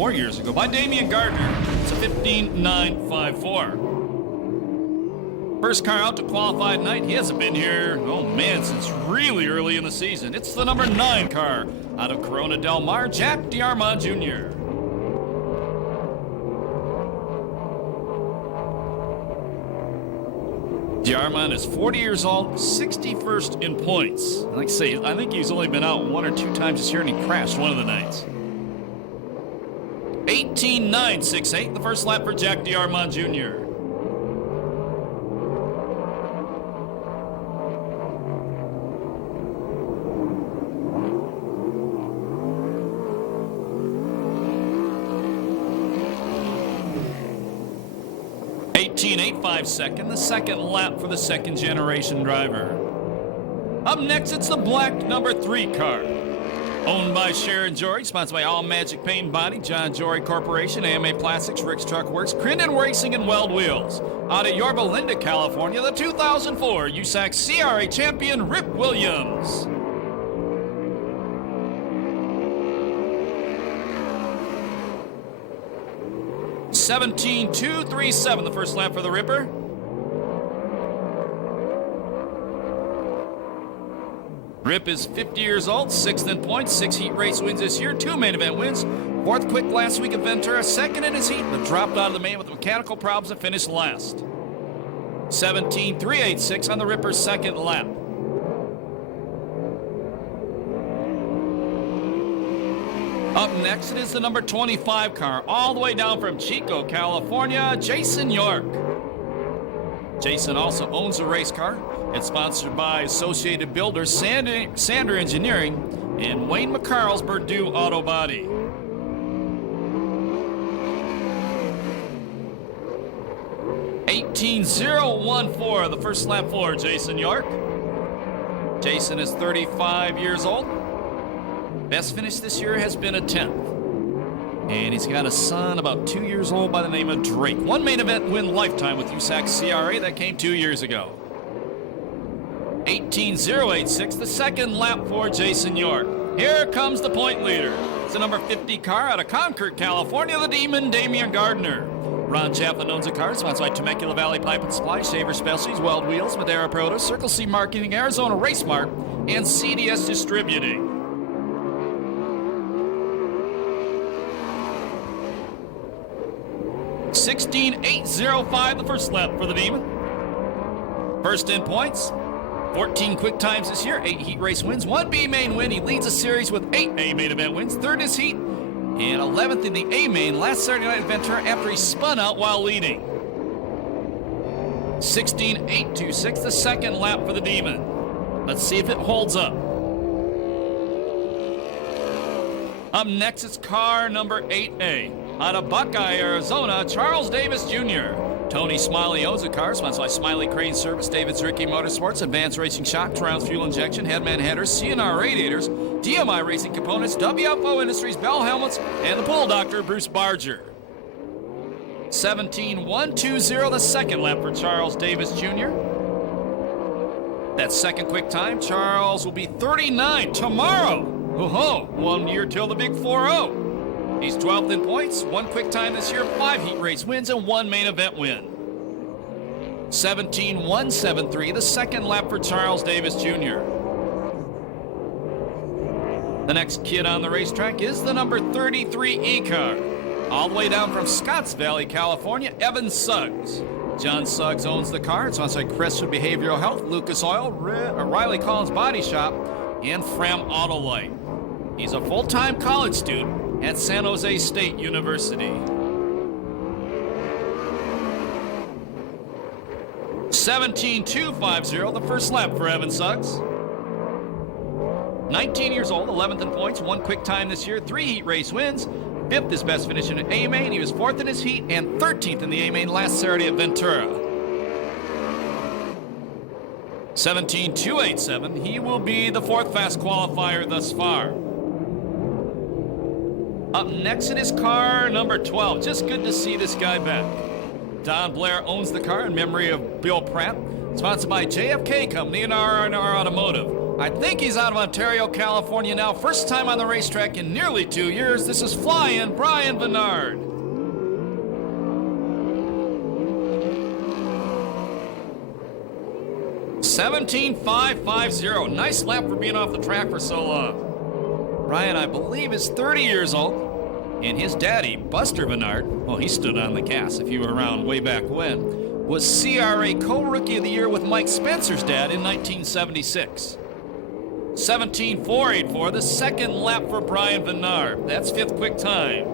4 years ago by Damian Gardner. It's a 15.954. First car out to qualify tonight. He hasn't been here, oh man, since really early in the season. It's the number 9 car out of Corona Del Mar, Jack DiArmond Jr. DiArmond is 40 years old, 61st in points. Like I say, I think he's only been out 1 or 2 times this year, and he crashed one of the nights. 18.968, the first lap for Jack DiArmond Jr. Second, the second lap for the second generation driver. Up next, it's the black number 3 car. Owned by Sharon Jory, sponsored by All Magic Paint and Body, John Jory Corporation, AMA Plastics, Rick's Truck Works, Crinden Racing, and Weld Wheels. Out of Yorba Linda, California, the 2004 USAC CRA champion, Rip Williams. (17.237) the first lap for the Ripper. Rip is 50 years old, 6th in points, 6 heat race wins this year, 2 main event wins, 4th quick last week at Ventura, 2nd in his heat, but dropped out of the main with mechanical problems and finished last. 17.386 on the Ripper's second lap. Up next, it is the number 25 car, all the way down from Chico, California, Jason York. Jason also owns a race car. It's sponsored by Associated Builders, Sander Engineering, and Wayne McCarl's Purdue Auto Body. (18.014) the first lap for Jason York. Jason is 35 years old. Best finish this year has been a 10th. And he's got a son about 2 years old by the name of Drake. 1 main event win lifetime with USAC CRA. That came 2 years ago. 18.086, the second lap for Jason York. Here comes the point leader. It's the number 50 car out of Concord, California, the Demon, Damian Gardner. Ron Chaplin owns the car, sponsored by Temecula Valley Pipe and Supply, Shaver Specialties, Weld Wheels, Madera Produce, Circle C Marketing, Arizona Race Mart, and CDS Distributing. (16.805) the first lap for the Demon. First in points, 14 quick times this year, 8 heat race wins, 1 B main win. He leads a series with 8 A main event wins, 3rd in his heat, and 11th in the A main last Saturday night at Ventura after he spun out while leading. 16.826, the second lap for the Demon. Let's see if it holds up. Up next, it's car number 8A. Out of Buckeye, Arizona, Charles Davis Jr. Tony Smiley owns the car, sponsored by Smiley Crane Service, David's Ricky Motorsports, Advanced Racing Shock, Rounds Fuel Injection, Headman Headers, CNR Radiators, DMI Racing Components, WFO Industries, Bell Helmets, and the Pool Doctor, Bruce Barger. 17.120, the second lap for Charles Davis Jr. That second quick time, Charles will be 39 tomorrow. Oh-ho, 1 year till the big 4-0. He's 12th in points, 1 quick time this year, 5 heat race wins, and 1 main event win. 17.173, the second lap for Charles Davis Jr. The next kid on the racetrack is the number 33 E-car. All the way down from Scotts Valley, California, Evan Suggs. John Suggs owns the car. It's sponsored by Crestwood Behavioral Health, Lucas Oil, Riley Collins Body Shop, and Fram Autolite. He's a full-time college student at San Jose State University. 17.250, the first lap for Evan Suggs. 19 years old, 11th in points, 1 quick time this year, 3 heat race wins, 5th his best finish in an A main. He was 4th in his heat and 13th in the A main last Saturday at Ventura. 17.287, he will be the 4th fast qualifier thus far. Up next, it is car number 12. Just good to see this guy back. Don Blair owns the car in memory of Bill Pratt. Sponsored by JFK Company and R&R Automotive. I think he's out of Ontario, California now. First time on the racetrack in nearly 2 years. This is flying Brian Bernard. (17.550). Nice lap for being off the track for so long. Brian, I believe, is 30 years old. And his daddy, Buster Bernard, well, he stood on the gas if you were around way back when, was CRA Co-Rookie of the Year with Mike Spencer's dad in 1976. 17.484, the second lap for Brian Bernard. That's fifth quick time.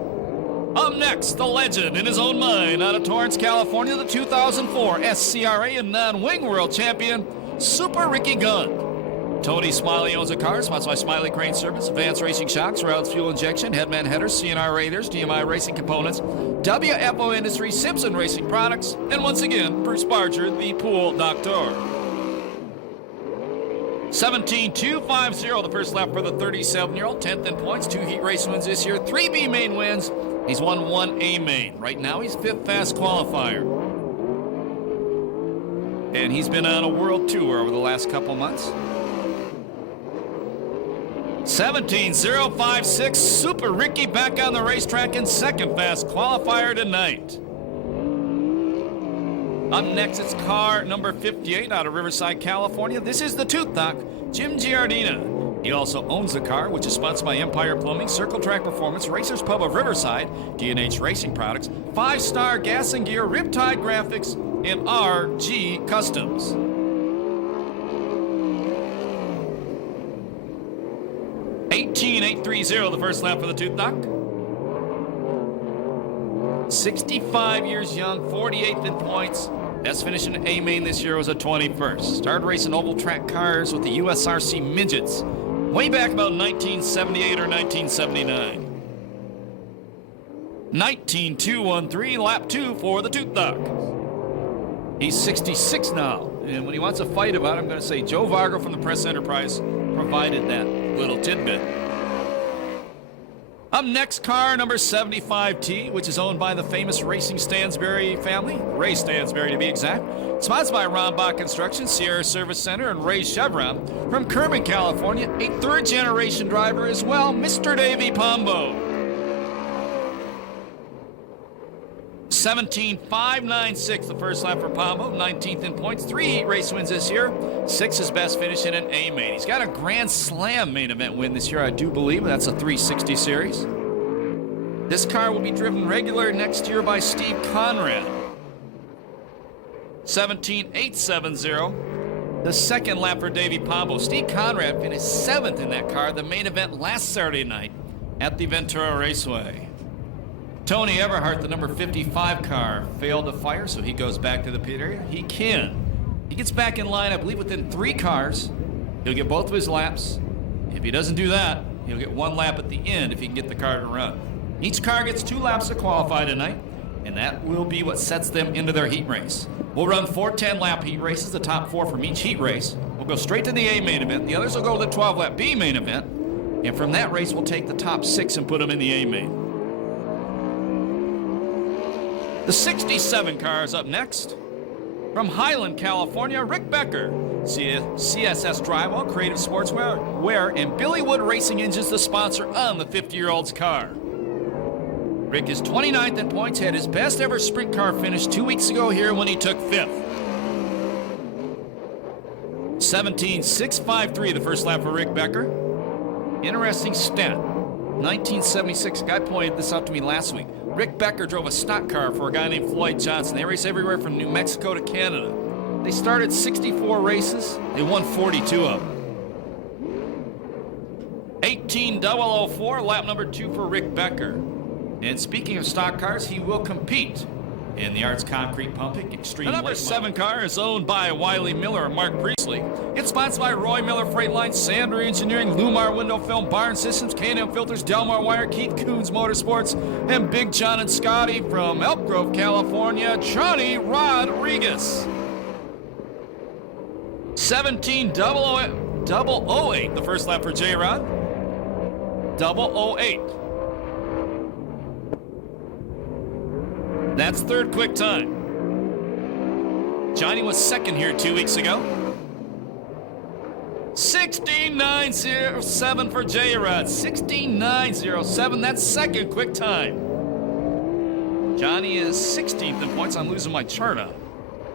Up next, the legend in his own mind out of Torrance, California, the 2004 SCRA and non-wing world champion, Super Ricky Gunn. Tony Smiley owns a car, sponsored by Smiley Crane Service, Advanced Racing Shocks, Routes Fuel Injection, Headman Headers, CNR Raiders, DMI Racing Components, WFO Industries, Simpson Racing Products, and once again, Bruce Barger, the Pool Doctor. 17.250, the first lap for the 37-year-old, 10th in points, 2 heat race wins this year, 3 B main wins. He's won 1 A main. Right now, he's 5th fast qualifier. And he's been on a world tour over the last couple months. 17.056, Super Ricky back on the racetrack in 2nd fast qualifier tonight. Up next, it's car number 58 out of Riverside, California. This is the Tooth Doc, Jim Giardina. He also owns the car, which is sponsored by Empire Plumbing, Circle Track Performance, Racers Pub of Riverside, D&H Racing Products, 5-Star Gas and Gear, Riptide Graphics, and RG Customs. (18.830), the first lap for the Tooth Doc. 65 years young, 48th in points. Best finish in A main this year was a 21st. Started racing oval track cars with the USRC Midgets way back about 1978 or 1979. 19.213, lap 2 for the Tooth Doc. He's 66 now, and when he wants to fight about it, I'm going to say Joe Vargo from the Press Enterprise provided that little tidbit. Up next, car number 75T, which is owned by the famous Racing Stansberry family, Ray Stansberry to be exact. Sponsored by Rombach Construction, Sierra Service Center, and Ray Chevron. From Kerman, California, a third-generation driver as well, Mr. Davey Pombo. 17.596, the first lap for Pombo, 19th in points, 3 heat race wins this year, 6 his best finish in an A main. He's got a Grand Slam main event win this year, I do believe. That's a 360 series. This car will be driven regular next year by Steve Conrad. 17.870, the second lap for Davey Pombo. Steve Conrad finished 7th in that car, the main event last Saturday night at the Ventura Raceway. Tony Everhart, the number 55 car, failed to fire, so he goes back to the pit area. He can. He gets back in line, I believe, within 3 cars. He'll get both of his laps. If he doesn't do that, he'll get 1 lap at the end if he can get the car to run. Each car gets 2 laps to qualify tonight, and that will be what sets them into their heat race. We'll run 4 10-lap heat races, the top 4 from each heat race. We'll go straight to the A main event. The others will go to the 12-lap B main event. And from that race, we'll take the top 6 and put them in the A main. The 67 car is up next. From Highland, California, Rick Becker. CSS Drywall, Creative Sportswear, and Billy Wood Racing Engines, the sponsor on the 50-year-old's car. Rick is 29th in points, had his best ever sprint car finish 2 weeks ago here when he took 5th. 17.653, the first lap for Rick Becker. Interesting stat. 1976, a guy pointed this out to me last week. Rick Becker drove a stock car for a guy named Floyd Johnson. They race everywhere from New Mexico to Canada. They started 64 races. They won 42 of them. 18.004, lap number 2 for Rick Becker. And speaking of stock cars, he will compete in the Arts Concrete Pumping Extreme. The number 7 car is owned by Wiley Miller and Mark Priestley. It's sponsored by Roy Miller Freight Line, Sandra Engineering, Lumar Window Film, Barn Systems, K&M Filters, Delmar Wire, Keith Coons Motorsports, and Big John and Scotty from Elk Grove, California, Johnny Rodriguez. 17.008, the first lap for J-Rod. 008. That's third quick time. Johnny was second here 2 weeks ago. 16.907 for J-Rod. 16.907. That's second quick time. Johnny is 16th in points. I'm losing my chart on.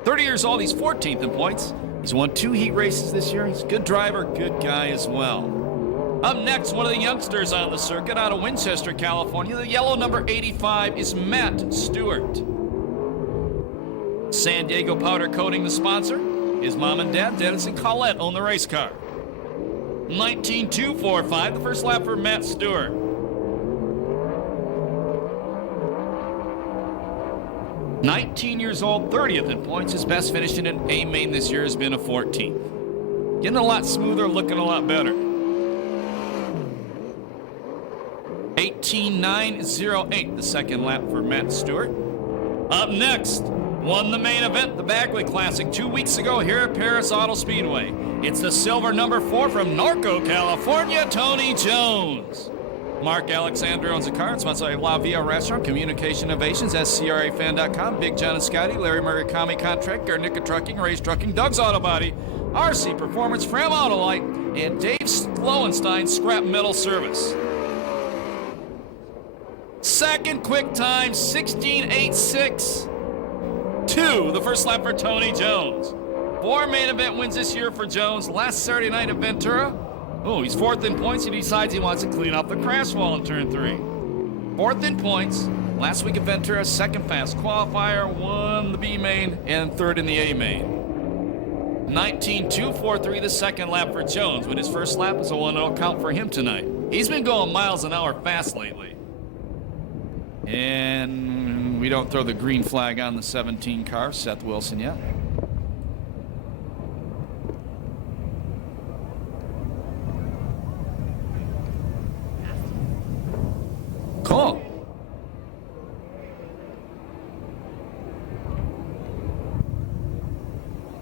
30 years old. He's 14th in points. He's won 2 heat races this year. He's a good driver, good guy as well. Up next, one of the youngsters on the circuit out of Winchester, California. The yellow number 85 is Matt Stewart. San Diego Powder Coating, the sponsor. His mom and dad, Dennis and Colette, own the race car. 19.245, the first lap for Matt Stewart. "19 years old, 30th in points. His best finish in an A main this year has been a 14th. Getting a lot smoother, looking a lot better. 18.908, the second lap for Matt Stewart. Up next, won the main event, the Bagley Classic, 2 weeks ago here at Perris Auto Speedway. It's the silver number 4 from Norco, California, Tony Jones. Mark Alexander owns the car. It's sponsored by La Via Restaurant, Communication Innovations, CRAFan.com, Big John and Scotty, Larry Murakami Contract, Garnica Trucking, Ray's Trucking, Doug's Auto Body, RC Performance, Fram Autolite, and Dave Lowenstein Scrap Metal Service. Second quick time, 16.86.2, the first lap for Tony Jones. 4 main event wins this year for Jones. Last Saturday night at Ventura. Oh, he's 4th in points. He decides he wants to clean up the crash wall in turn 3. 4th in points. Last week at Ventura, second fast qualifier, won the B main, and 3rd in the A main. 19.243, the second lap for Jones, but his first lap is a 1-0 count for him tonight. He's been going miles an hour fast lately. And we don't throw the green flag on the 17 car, Seth Wilson, yet. Cool.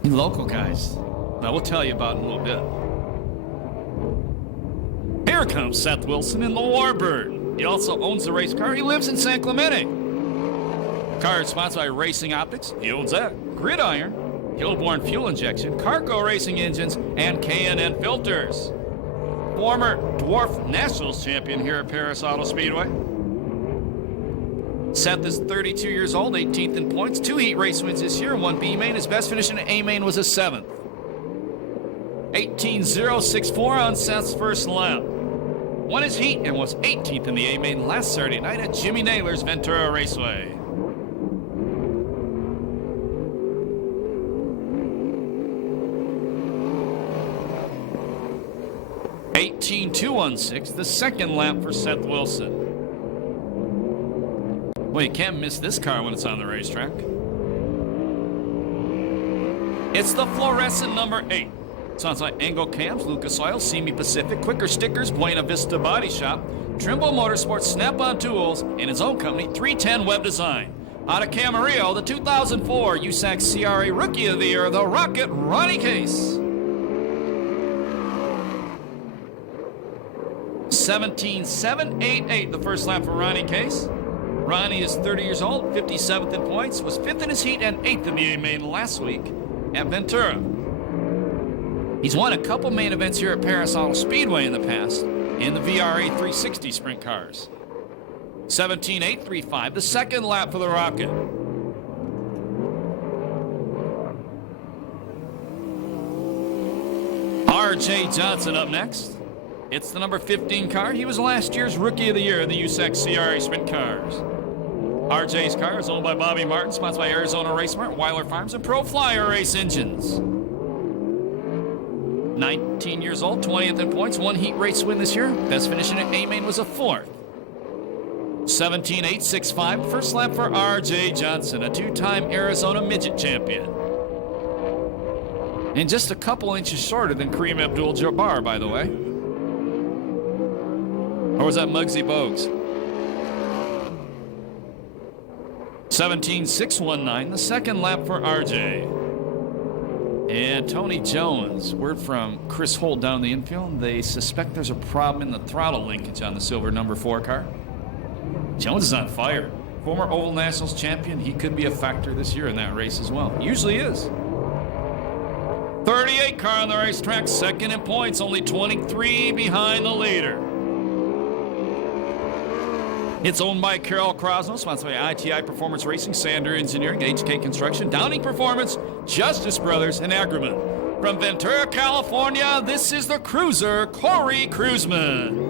Local guys. Now we'll tell you about in a little bit. Here comes Seth Wilson in the Warbird. He also owns the race car. He lives in San Clemente. Car is sponsored by Racing Optics. He owns that. Gridiron, Hillborn Fuel Injection, Carco Racing Engines, and K&N Filters. Former Dwarf Nationals champion here at Perris Auto Speedway. Seth is 32 years old, 18th in points, 2 heat race wins this year, 1 B main. His best finish in an A main was a 7th. 18.064 on Seth's first lap. Won his heat and was 18th in the A main last Saturday night at Jimmy Naylor's Ventura Raceway. $18.216, the second lap for Seth Wilson. Well, you can't miss this car when it's on the racetrack. It's the fluorescent number 8. Sounds like Angle Cams, Lucas Oil, Semi Pacific, Quicker Stickers, Buena Vista Body Shop, Trimble Motorsports, Snap-on Tools, and his own company, 310 Web Design. Out of Camarillo, the 2004 USAC CRA Rookie of the Year, the Rocket, Ronnie Case. 17.788, the first lap for Ronnie Case. Ronnie is 30 years old, 57th in points, was 5th in his heat and 8th in the A main last week at Ventura. He's won a couple main events here at Perris Auto Speedway in the past in the VRA 360 Sprint Cars. 17.835, the second lap for the Rocket. R.J. Johnson up next. It's the number 15 car. He was last year's Rookie of the Year in the USAC CRA Sprint Cars. RJ's car is owned by Bobby Martin, sponsored by Arizona Race Mart, Weiler Farms, and Pro Flyer Race Engines. 19 years old, 20th in points, 1 heat race win this year. Best finish in an A main was a 4th. 17.865, first lap for R.J. Johnson, a 2-time Arizona Midget champion. And just a couple inches shorter than Kareem Abdul-Jabbar, by the way. Or was that Muggsy Bogues? 17.619, the second lap for R.J. And Tony Jones, word from Chris Holt down the infield, they suspect there's a problem in the throttle linkage on the silver number 4 car. Jones is on fire. Former Oval Nationals champion, he could be a factor this year in that race as well. Usually is. 8 car on the racetrack, second in points, only 23 behind the leader. It's owned by Carol Crosno, sponsored by ITI Performance Racing, Sander Engineering, HK Construction, Downing Performance, Justice Brothers, and Agriman. From Ventura, California, this is the cruiser, Corey Kruseman.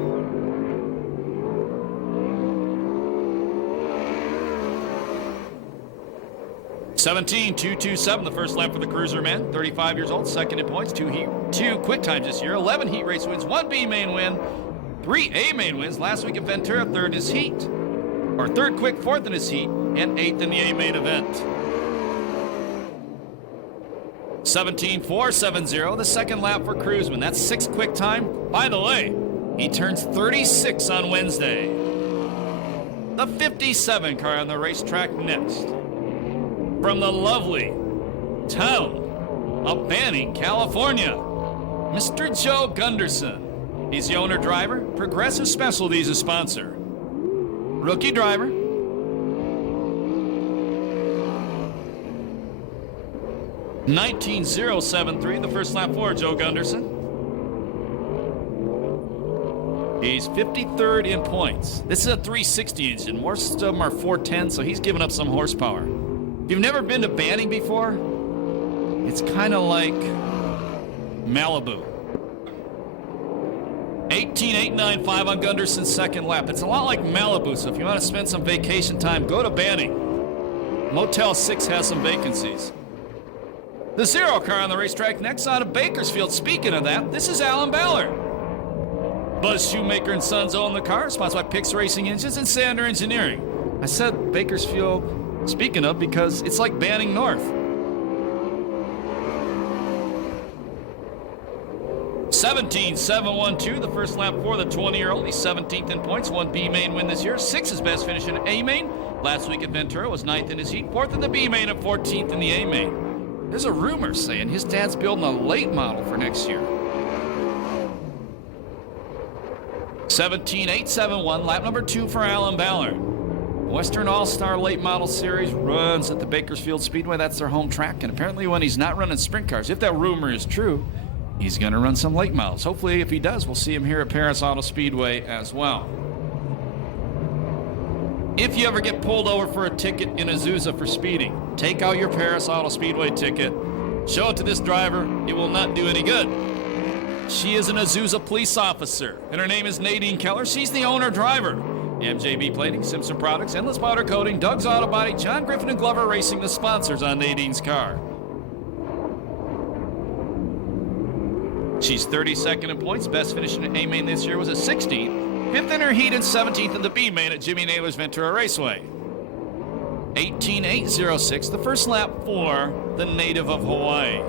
(17.227) the first lap for the cruiser man, 35 years old, second in points, two quick times this year, 11 heat race wins, 1 B main win, 3 A main wins. Last week at Ventura, third in his heat, or third quick, fourth in his heat, and 8th in the A main event. 17.470, the second lap for Kruseman. That's 6th quick time. By the way, he turns 36 on Wednesday. The 57 car on the racetrack next. From the lovely town of Banning, California, Mr. Joe Gunderson. He's the owner-driver. Progressive Specialties is sponsor. Rookie driver. (19.073) the first lap for Joe Gunderson. He's 53rd in points. This is a 360 engine. Most of them are 410, so he's giving up some horsepower. If you've never been to Banning before, it's kind of like Malibu. 18.895 on Gunderson's second lap. It's a lot like Malibu, so if you want to spend some vacation time, go to Banning. Motel 6 has some vacancies. The 0 car on the racetrack next out of Bakersfield. Speaking of that, this is Alan Ballard. Buzz Shoemaker and Sons own the car, sponsored by Pix Racing Engines and Sander Engineering. I said Bakersfield, speaking of, because it's like Banning North. 17.712, the first lap for the 20-year-old. He's 17th in points, 1 B main win this year. 6 his best finish in A main. Last week at Ventura was 9th in his heat, 4th in the B main, and 14th in the A main. There's a rumor saying his dad's building a late model for next year. 17.871, lap number 2 for Alan Ballard. Western All-Star Late Model Series runs at the Bakersfield Speedway. That's their home track. And apparently when he's not running sprint cars, if that rumor is true, he's going to run some late models. Hopefully, if he does, we'll see him here at Perris Auto Speedway as well. If you ever get pulled over for a ticket in Azusa for speeding, take out your Perris Auto Speedway ticket, show it to this driver. It will not do any good. She is an Azusa police officer, and her name is Nadine Keller. She's the owner-driver. MJB Plating, Simpson Products, Endless Powder Coating, Doug's Auto Body, John Griffin and Glover Racing, the sponsors on Nadine's car. She's 32nd in points. Best finish in A main this year was a 16th. 5th in her heat and 17th in the B main at Jimmy Naylor's Ventura Raceway. 18.806, the first lap for the native of Hawaii.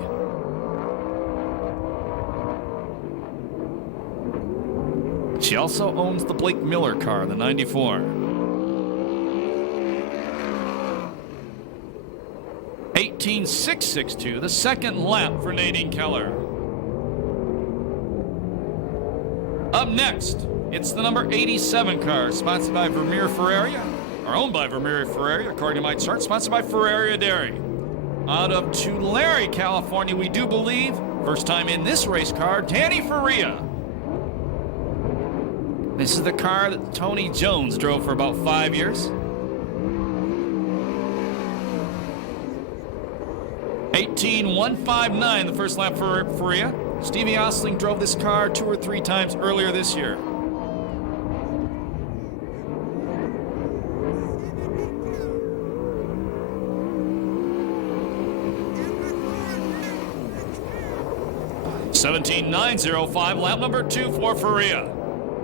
She also owns the Blake Miller car, the 94. 18.662, the second lap for Nadine Keller. Up next, it's the number 87 car, sponsored by Vermeer Ferraria, or owned by Vermeer Ferraria, according to my chart, sponsored by Ferraria Dairy. Out of Tulare, California, we do believe, first time in this race car, Danny Faria. This is the car that Tony Jones drove for about 5 years. 18.159, the first lap for Faria. Stevie Osling drove this car 2 or 3 times earlier this year. (17.905), lap number 2 for Faria.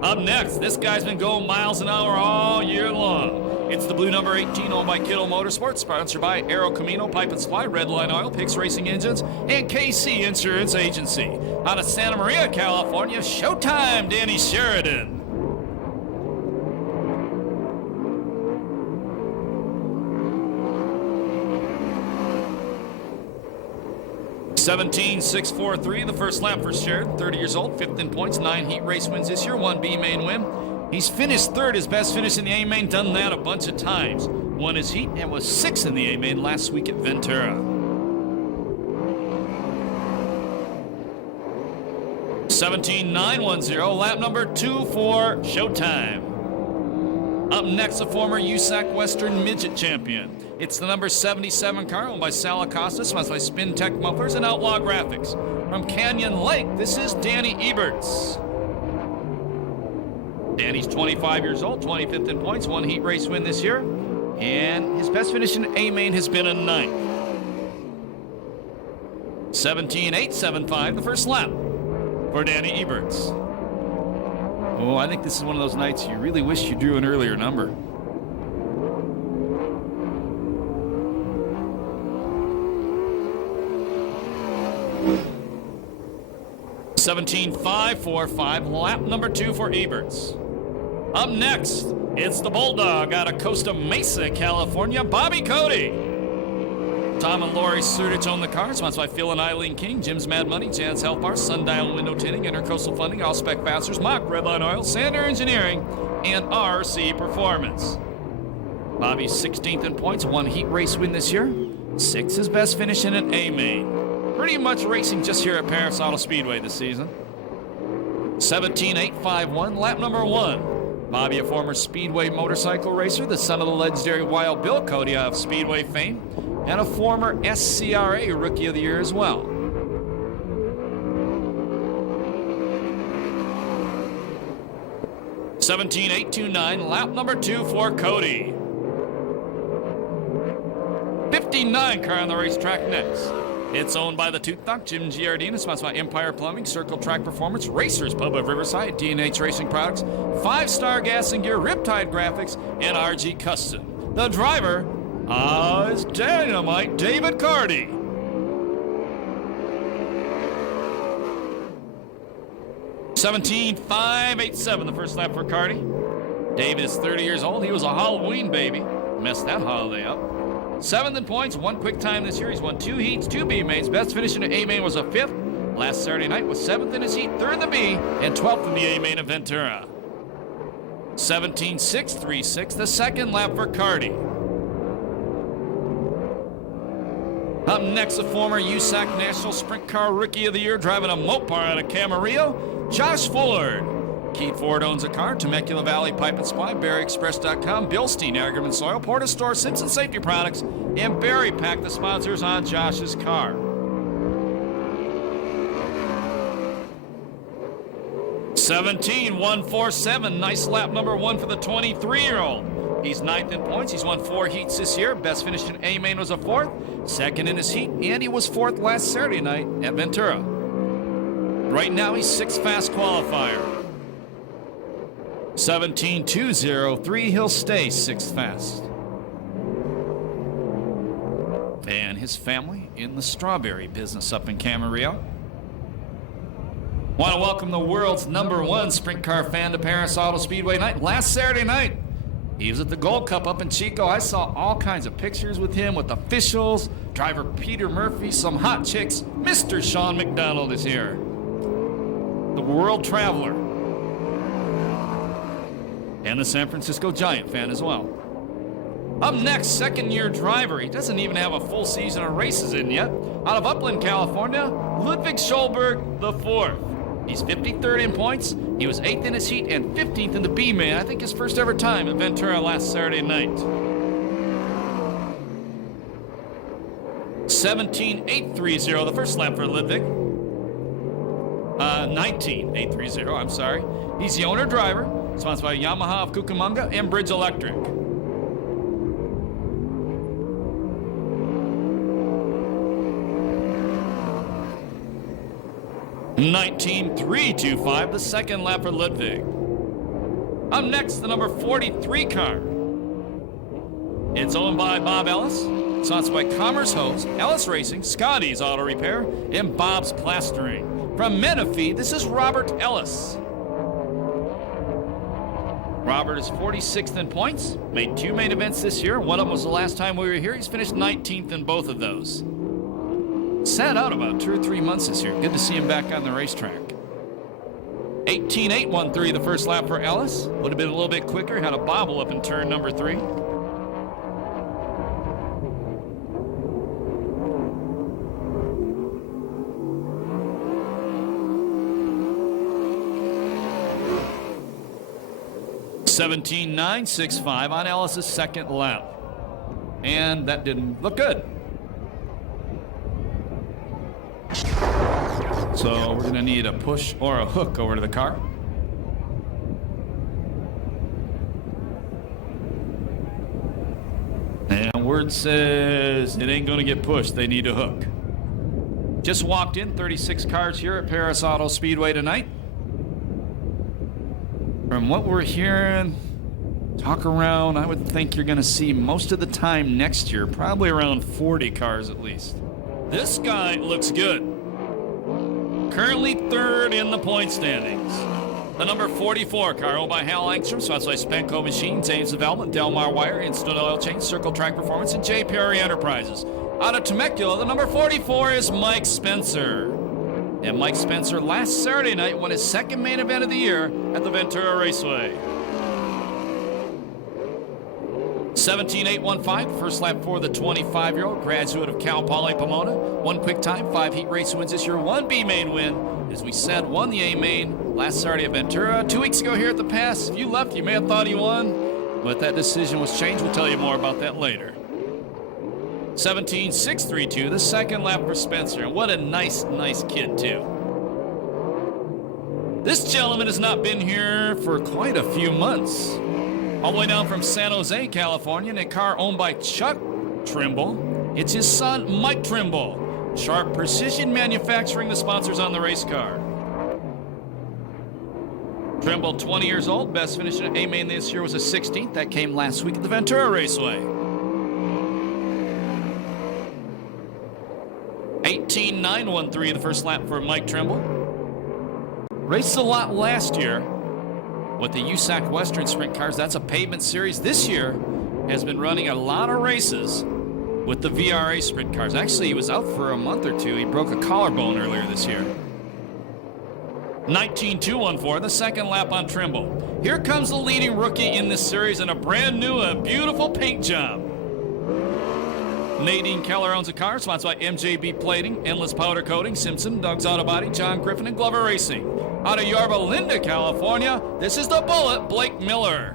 Up next, this guy's been going miles an hour all year long. It's the blue number 18, owned by Kittle Motorsports, sponsored by Aero Camino Pipe and Supply, Redline Oil, Pix Racing Engines, and KC Insurance Agency. Out of Santa Maria, California, Showtime, Danny Sheridan. (17.643), the first lap for Sheridan, 30 years old, 5th in points, 9 heat race wins this year, 1 B main win. He's finished 3rd, his best finish in the A main, done that a bunch of times. Won his heat and was 6th in the A main last week at Ventura. 17,910, lap number 2 for Showtime. Up next, the former USAC Western Midget Champion. It's the number 77 car owned by Sal Acosta, sponsored by Spin Tech Mufflers and Outlaw Graphics. From Canyon Lake, this is Danny Eberts. Danny's 25 years old, 25th in points, 1 heat race win this year, and his best finish in A-Main has been a 9th. 17,875, the first lap for Danny Eberts. Oh, I think this is one of those nights you really wish you drew an earlier number. (17,545), lap number 2 for Eberts. Up next, it's the Bulldog out of Costa Mesa, California, Bobby Cody. Tom and Lori Surdich own the car, sponsored by Phil and Eileen King, Jim's Mad Money, Jan's Health Bar, Sundial Window Tinting, Intercoastal Funding, All Spec Fasteners, Mock Redline Oil, Sander Engineering, and RC Performance. Bobby's 16th in points, 1 heat race win this year, 6 his best finish in an A-Main. Pretty much racing just here at Perris Auto Speedway this season. 17,851, lap number 1. Bobby, a former Speedway motorcycle racer, the son of the legendary Wild Bill Cody of Speedway fame, and a former SCRA Rookie of the Year as well. (17,829), lap number 2 for Cody. 59 car on the racetrack next. It's owned by the Tooth Knock, Jim Giardina, sponsored by Empire Plumbing, Circle Track Performance, Racers Pub of Riverside, D&H Racing Products, 5-Star Gas and Gear, Riptide Graphics, and RG Custom. The driver is Dynamite David Carty. (17,587), the first lap for Carty. David is 30 years old. He was a Halloween baby. Messed that holiday up. 7th in points, 1 quick time this year. He's won 2 heats, 2 B-mains. Best finish in the A-main was a 5th. Last Saturday night was 7th in his heat, 3rd in the B, and 12th in the A-main of Ventura. 17,636, the second lap for Carty. Up next, the former USAC National Sprint Car Rookie of the Year, driving a Mopar out of Camarillo, Josh Ford. Keith Ford owns a car, Temecula Valley Pipe and Supply, BarryExpress.com, Bilstein Aggregate Soil, Porta Store, Simpson Safety Products, and Barry Pack, the sponsors on Josh's car. 17,147, nice lap number 1 for the 23-year-old. He's 9th in points. He's won 4 heats this year. Best finish in A-main was a 4th, 2nd in his heat, and he was 4th last Saturday night at Ventura. Right now, he's 6th fast qualifier. 17,203, he'll stay 6th fast. And his family in the strawberry business up in Camarillo. Want to welcome the world's #1 sprint car fan to Perris Auto Speedway night. Last Saturday night, he was at the Gold Cup up in Chico. I saw all kinds of pictures with him, with officials, driver Peter Murphy, some hot chicks. Mr. Sean McDonald is here. The world traveler. And the San Francisco Giant fan as well. Up next, second-year driver. He doesn't even have a full season of races in yet. Out of Upland, California, Ludwig Schulberg IV. He's 53rd in points. He was 8th in his heat and 15th in the B-main. I think his first ever time at Ventura last Saturday night. 17,830, the first lap for Ludwig. 19,830, I'm sorry. He's the owner-driver, sponsored by Yamaha of Cucamonga and Bridge Electric. (19,325), the second lap for Ludwig. Up next, the number 43 car. It's owned by Bob Ellis, sponsored by Commerce Hose, Ellis Racing, Scotty's Auto Repair, and Bob's Plastering. From Menifee, this is Robert Ellis. Robert is 46th in points, made 2 main events this year. One of them was the last time we were here. He's finished 19th in both of those. Sat out about 2 or 3 months this year. Good to see him back on the racetrack. 18,813, the first lap for Ellis. Would have been a little bit quicker, had a bobble up in turn number 3. 17.965 on Ellis's second lap. And that didn't look good. So we're going to need a push or a hook over to the car. And word says it ain't going to get pushed. They need a hook. Just walked in 36 cars here at Perris Auto Speedway tonight. From what we're hearing, talk around, I would think you're going to see most of the time next year, probably around 40 cars at least. This guy looks good. Currently third in the point standings. The number 44 car owned by Hal Angstrom, sponsored by Spenco Machines, Ames Development, Delmar Wire, Instant Oil Change, Circle Track Performance, and J. Perry Enterprises. Out of Temecula, the number 44 is Mike Spencer. And Mike Spencer last Saturday night won his second main event of the year at the Ventura Raceway. 17.815, first lap for the 25-year-old graduate of Cal Poly Pomona. One quick time, 5 heat race wins this year, 1 B main win. As we said, won the A main last Saturday at Ventura. 2 weeks ago here at the Pass, if you left, you may have thought he won, but that decision was changed. We'll tell you more about that later. 17.632, the second lap for Spencer, and what a nice kid too. This gentleman has not been here for quite a few months. All the way down from San Jose, California, in a car owned by Chuck Trimble. It's his son, Mike Trimble. Sharp Precision Manufacturing, the sponsors on the race car. Trimble, 20 years old, best finish in A main this year was a 16th. That came last week at the Ventura Raceway. 18.913, the first lap for Mike Trimble. Raced a lot last year with the USAC Western Sprint Cars. That's a pavement series. This year has been running a lot of races with the CRA Sprint Cars. Actually, he was out for a month or two. He broke a collarbone earlier this year. 19.214, the second lap on Trimble. Here comes the leading rookie in this series in a brand new, beautiful paint job. Nadine Keller owns a car, sponsored by MJB Plating, Endless Powder Coating, Simpson, Doug's Auto Body, John Griffin, and Glover Racing. Out of Yorba Linda, California, this is the Bullet, Blake Miller.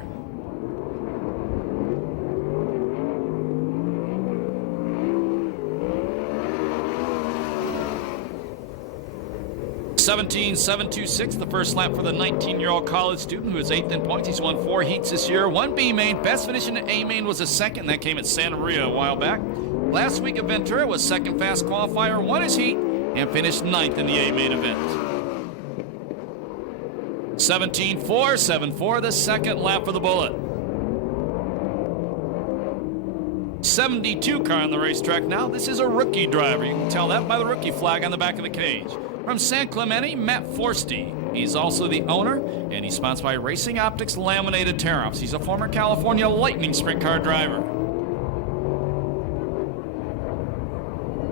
(17.726), the first lap for the 19-year-old college student who is 8th in points. He's won 4 heats this year, 1 B main. Best finish in the A main was a second. That came at Santa Maria a while back. Last week at Ventura was second fast qualifier, won his heat, and finished 9th in the A main event. 17.474, the second lap for the Bullet. 72 car on the racetrack now. This is a rookie driver. You can tell that by the rookie flag on the back of the cage. From San Clemente, Matt Forsty. He's also the owner, and he's sponsored by Racing Optics Laminated Tear-Offs. He's a former California Lightning Sprint Car driver.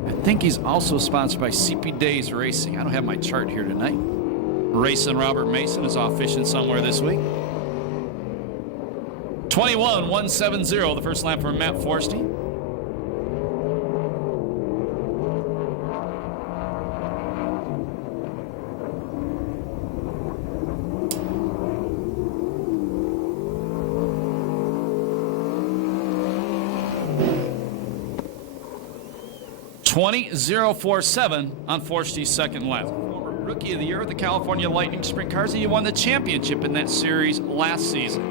I think he's also sponsored by CP Days Racing. I don't have my chart here tonight. Racing Robert Mason is off fishing somewhere this week. 21.170, the first lap for Matt Forsty. (20.047) on Forsty's second lap. Former Rookie of the Year with the California Lightning Sprint Cars, and he won the championship in that series last season.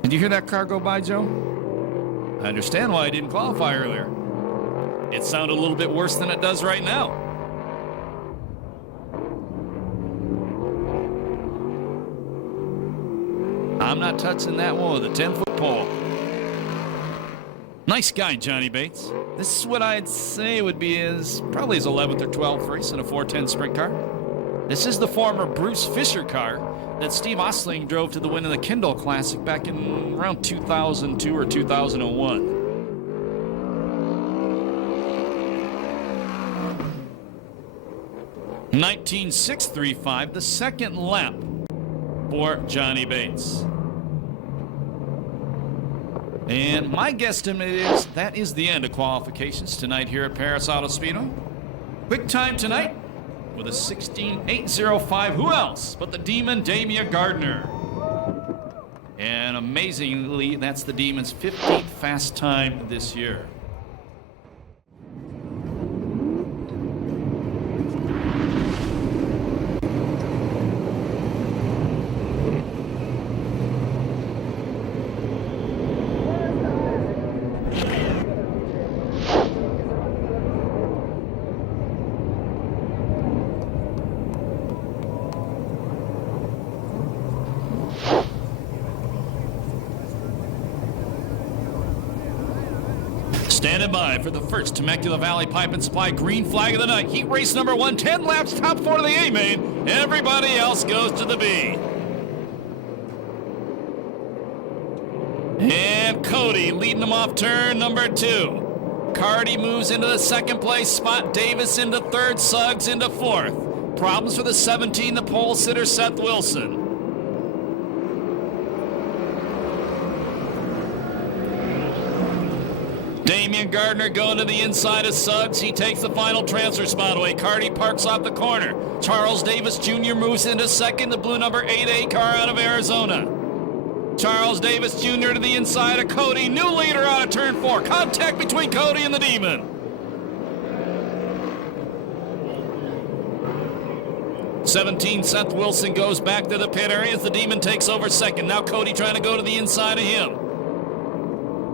Did you hear that car go by, Joe? I understand why he didn't qualify earlier. It sounded a little bit worse than it does right now. I'm not touching that one with a 10-foot pole. Nice guy, Johnny Bates. This is what I'd say would be probably his 11th or 12th race in a 410 sprint car. This is the former Bruce Fisher car that Steve Osling drove to the win of the Kendall Classic back in around 2002 or 2001. (19.635), the second lap for Johnny Bates. And my guesstimate is that is the end of qualifications tonight here at Perris Auto Speedway. Quick time tonight, with a 16.805. Who else but the Demon, Damian Gardner? And amazingly, that's the Demon's 15th fast time this year. Standing by for the first Temecula Valley Pipe and Supply green flag of the night. Heat race number 1, 10 laps, top 4 to the A main. Everybody else goes to the B. And Cody leading them off turn number 2. Cardi moves into the second place spot. Davis into third. Suggs into fourth. Problems for the 17, the pole sitter Seth Wilson. Damian Gardner going to the inside of Suggs. He takes the final transfer spot away. Cardi parks off the corner. Charles Davis Jr. moves into second. The blue number 8A car out of Arizona. Charles Davis Jr. to the inside of Cody. New leader out of turn 4. Contact between Cody and the Demon. '17 Seth Wilson goes back to the pit area as the Demon takes over second. Now Cody trying to go to the inside of him.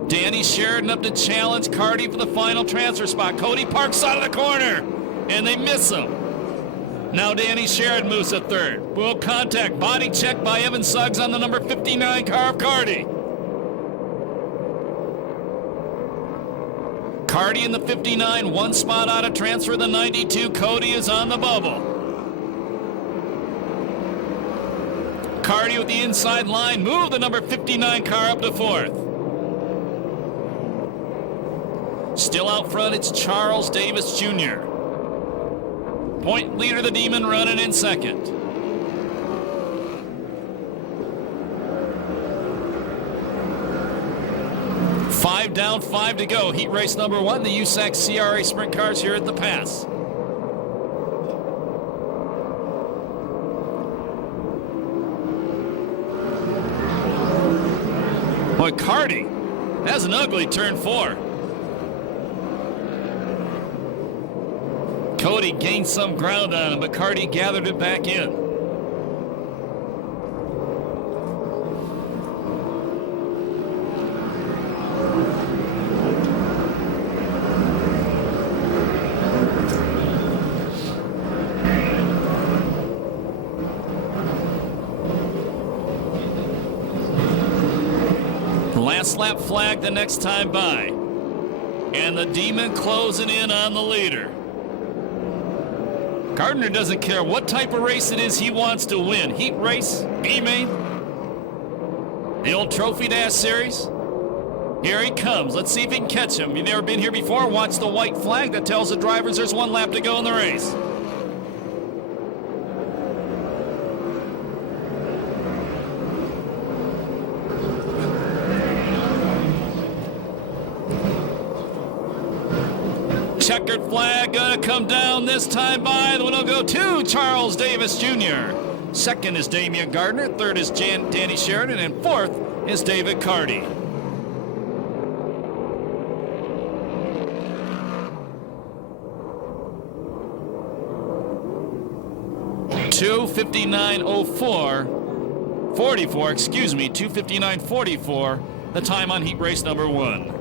Danny Sheridan up to challenge Cardi for the final transfer spot. Cody parks out of the corner, and they miss him. Now Danny Sheridan moves to third. Will contact. Body check by Evan Suggs on the number 59 car of Cardi. Cardi in the 59, one spot out of transfer. The 92, Cody is on the bubble. Cardi with the inside line. Move the number 59 car up to fourth. Still out front, it's Charles Davis Jr. Point leader, the Demon, running in second. Five down, 5 to go. Heat race number 1, the USAC CRA Sprint Cars here at the Pass. Boy, Cardi has an ugly turn 4. Cody gained some ground on him, but Cardi gathered it back in. Last lap flag the next time by. And the Demon closing in on the leader. Gardner doesn't care what type of race it is, he wants to win. Heat race, B-main, the old Trophy Dash Series. Here he comes. Let's see if he can catch him. You've never been here before. Watch the white flag that tells the drivers there's 1 lap to go in the race. Checkered flag gonna come down this time by. The one will go to Charles Davis Jr. Second is Damian Gardner. Third is Danny Sheridan. And fourth is David Cardi. $2:59.44, the time on heat race number 1.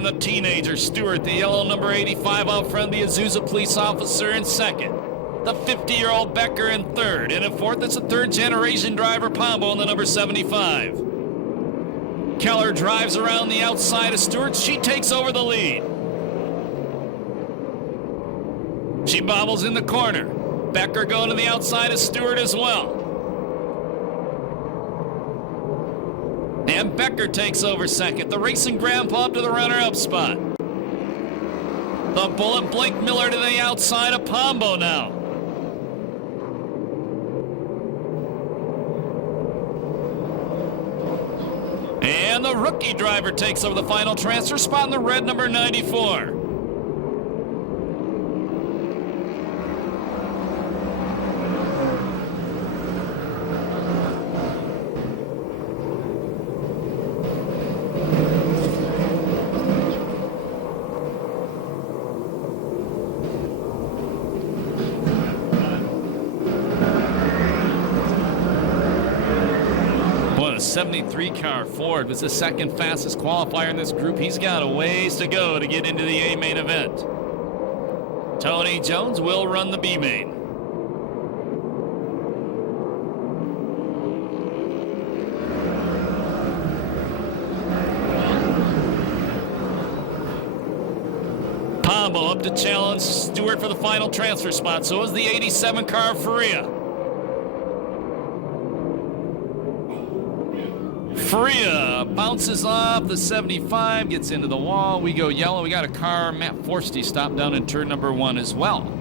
And the teenager, Stewart, the yellow number 85 out front, the Azusa police officer in second. The 50-year-old Becker in third. And in fourth, it's a third-generation driver, Pombo, in the number 75. Keller drives around the outside of Stewart. She takes over the lead. She bobbles in the corner. Becker going to the outside of Stewart as well. And Becker takes over second. The racing grandpa up to the runner-up spot. The Bullet Blake Miller to the outside of Pombo now. And the rookie driver takes over the final transfer spot in the red number 94. Boy, the 73 car Ford was the second fastest qualifier in this group. He's got a ways to go to get into the A main event. Tony Jones will run the B main. Pombo up to challenge Stewart for the final transfer spot. So is the 87 car Faria. Faria bounces off the 75, gets into the wall. We go yellow. We got a car, Matt Forsty, stopped down in turn number 1 as well.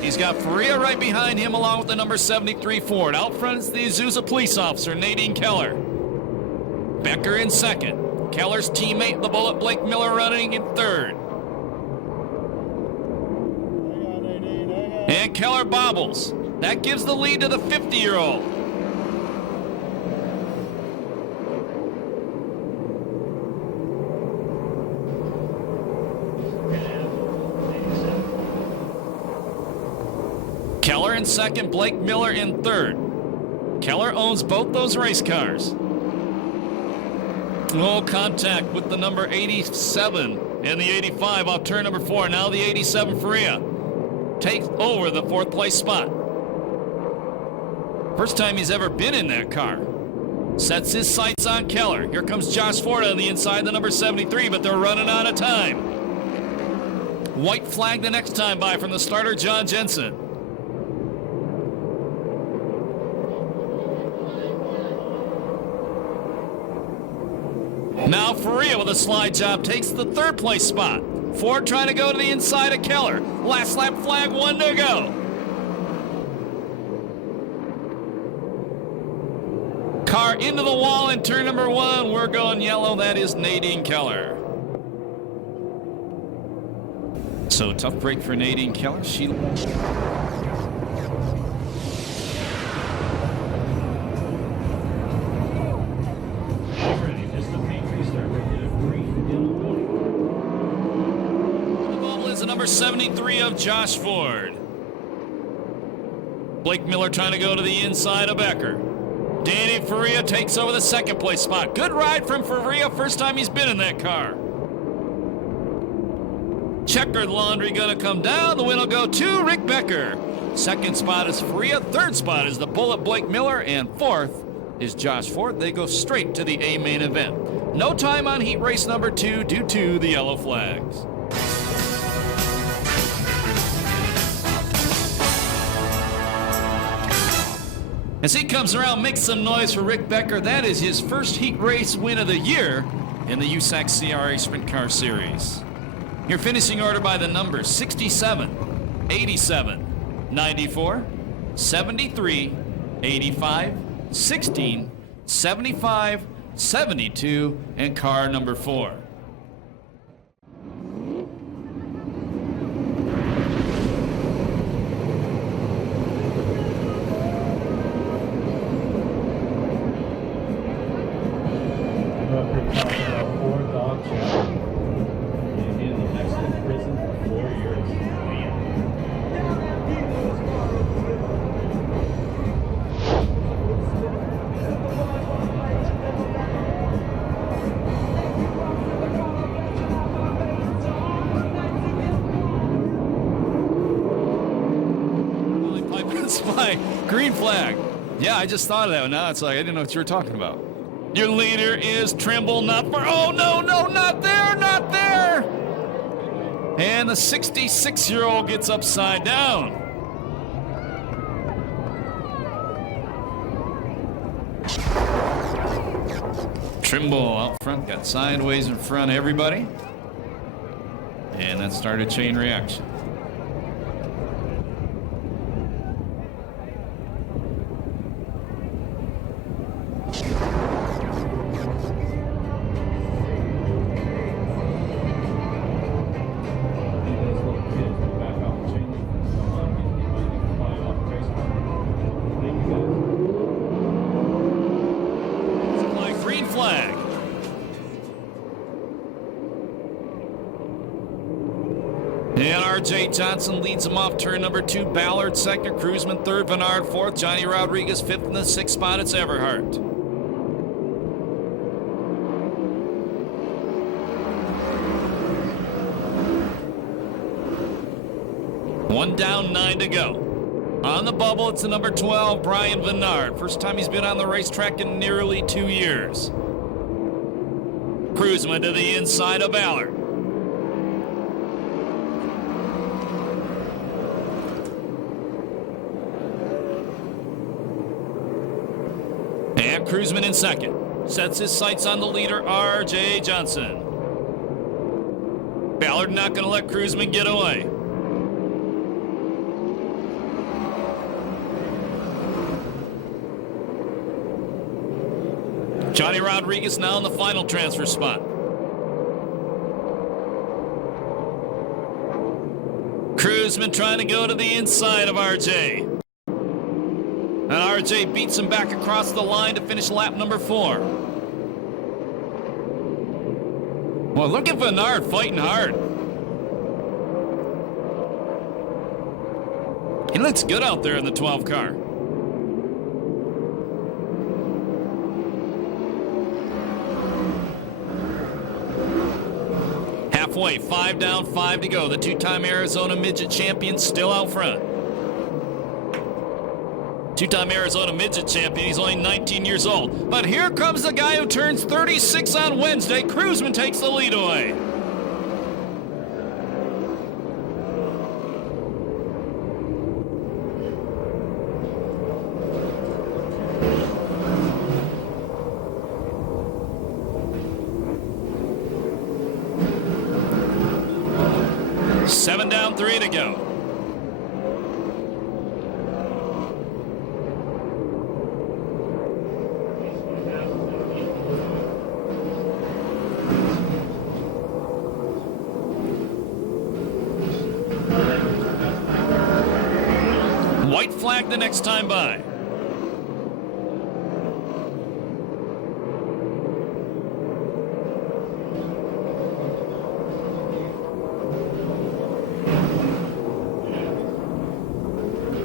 He's got Faria right behind him along with the number 73 Ford. Out front is the Azusa police officer, Nadine Keller. Becker in second. Keller's teammate, the Bullet Blake Miller, running in third. And Keller bobbles. That gives the lead to the 50-year-old. Keller in second, Blake Miller in third. Keller owns both those race cars. Oh, contact with the number 87 and the 85 off turn number 4. Now the 87 Faria takes over the 4th place spot. First time he's ever been in that car. Sets his sights on Keller. Here comes Josh Ford on the inside, the number 73, but they're running out of time. White flag the next time by from the starter, John Jensen. Now Faria with a slide job takes the 3rd place spot. Ford trying to go to the inside of Keller. Last lap flag, 1 to go. Car into the wall in turn number 1. We're going yellow. That is Nadine Keller. So tough break for Nadine Keller. She number 73 of Josh Ford. Blake Miller trying to go to the inside of Becker. Danny Faria takes over the 2nd place spot. Good ride from Faria. First time he's been in that car. Checkered laundry gonna come down. The win will go to Rick Becker. 2nd spot is Faria. 3rd spot is the Bullet Blake Miller. And 4th is Josh Ford. They go straight to the A main event. No time on heat race number 2 due to the yellow flags. As he comes around, makes some noise for Rick Becker. That is his first heat race win of the year in the USAC CRA Sprint Car Series. Your finishing order by the numbers 67, 87, 94, 73, 85, 16, 75, 72, and car number 4. 4 dog chow. And in the Mexican prison for 4 years. Green flag. Yeah, I just thought of that. Now it's like I didn't know what you were talking about. Your leader is Trimble, not for. Oh, no, not there, not there. And the 66-year-old gets upside down. Trimble out front, got sideways in front of everybody. And that started a chain reaction. Flag. And R.J. Johnson leads him off turn number 2. Ballard second, Cruzman third, Bernard fourth, Johnny Rodriguez fifth in the 6th spot. It's Everhart. One down, 9 to go. On the bubble, it's the number 12, Brian Bernard. First time he's been on the racetrack in nearly 2 years. Cruzman to the inside of Ballard. And Cruzman in second. Sets his sights on the leader, R.J. Johnson. Ballard not going to let Cruzman get away. Johnny Rodriguez now in the final transfer spot. Cruzman trying to go to the inside of RJ. And RJ beats him back across the line to finish lap number 4. Well, look at Bernard fighting hard. He looks good out there in the 12 car. Halfway, 5 down, 5 to go. The 2-time Arizona Midget champion still out front. 2-time Arizona Midget champion, he's only 19 years old. But here comes the guy who turns 36 on Wednesday. Cruzman takes the lead away. Seven down, 3 to go. White flag the next time by.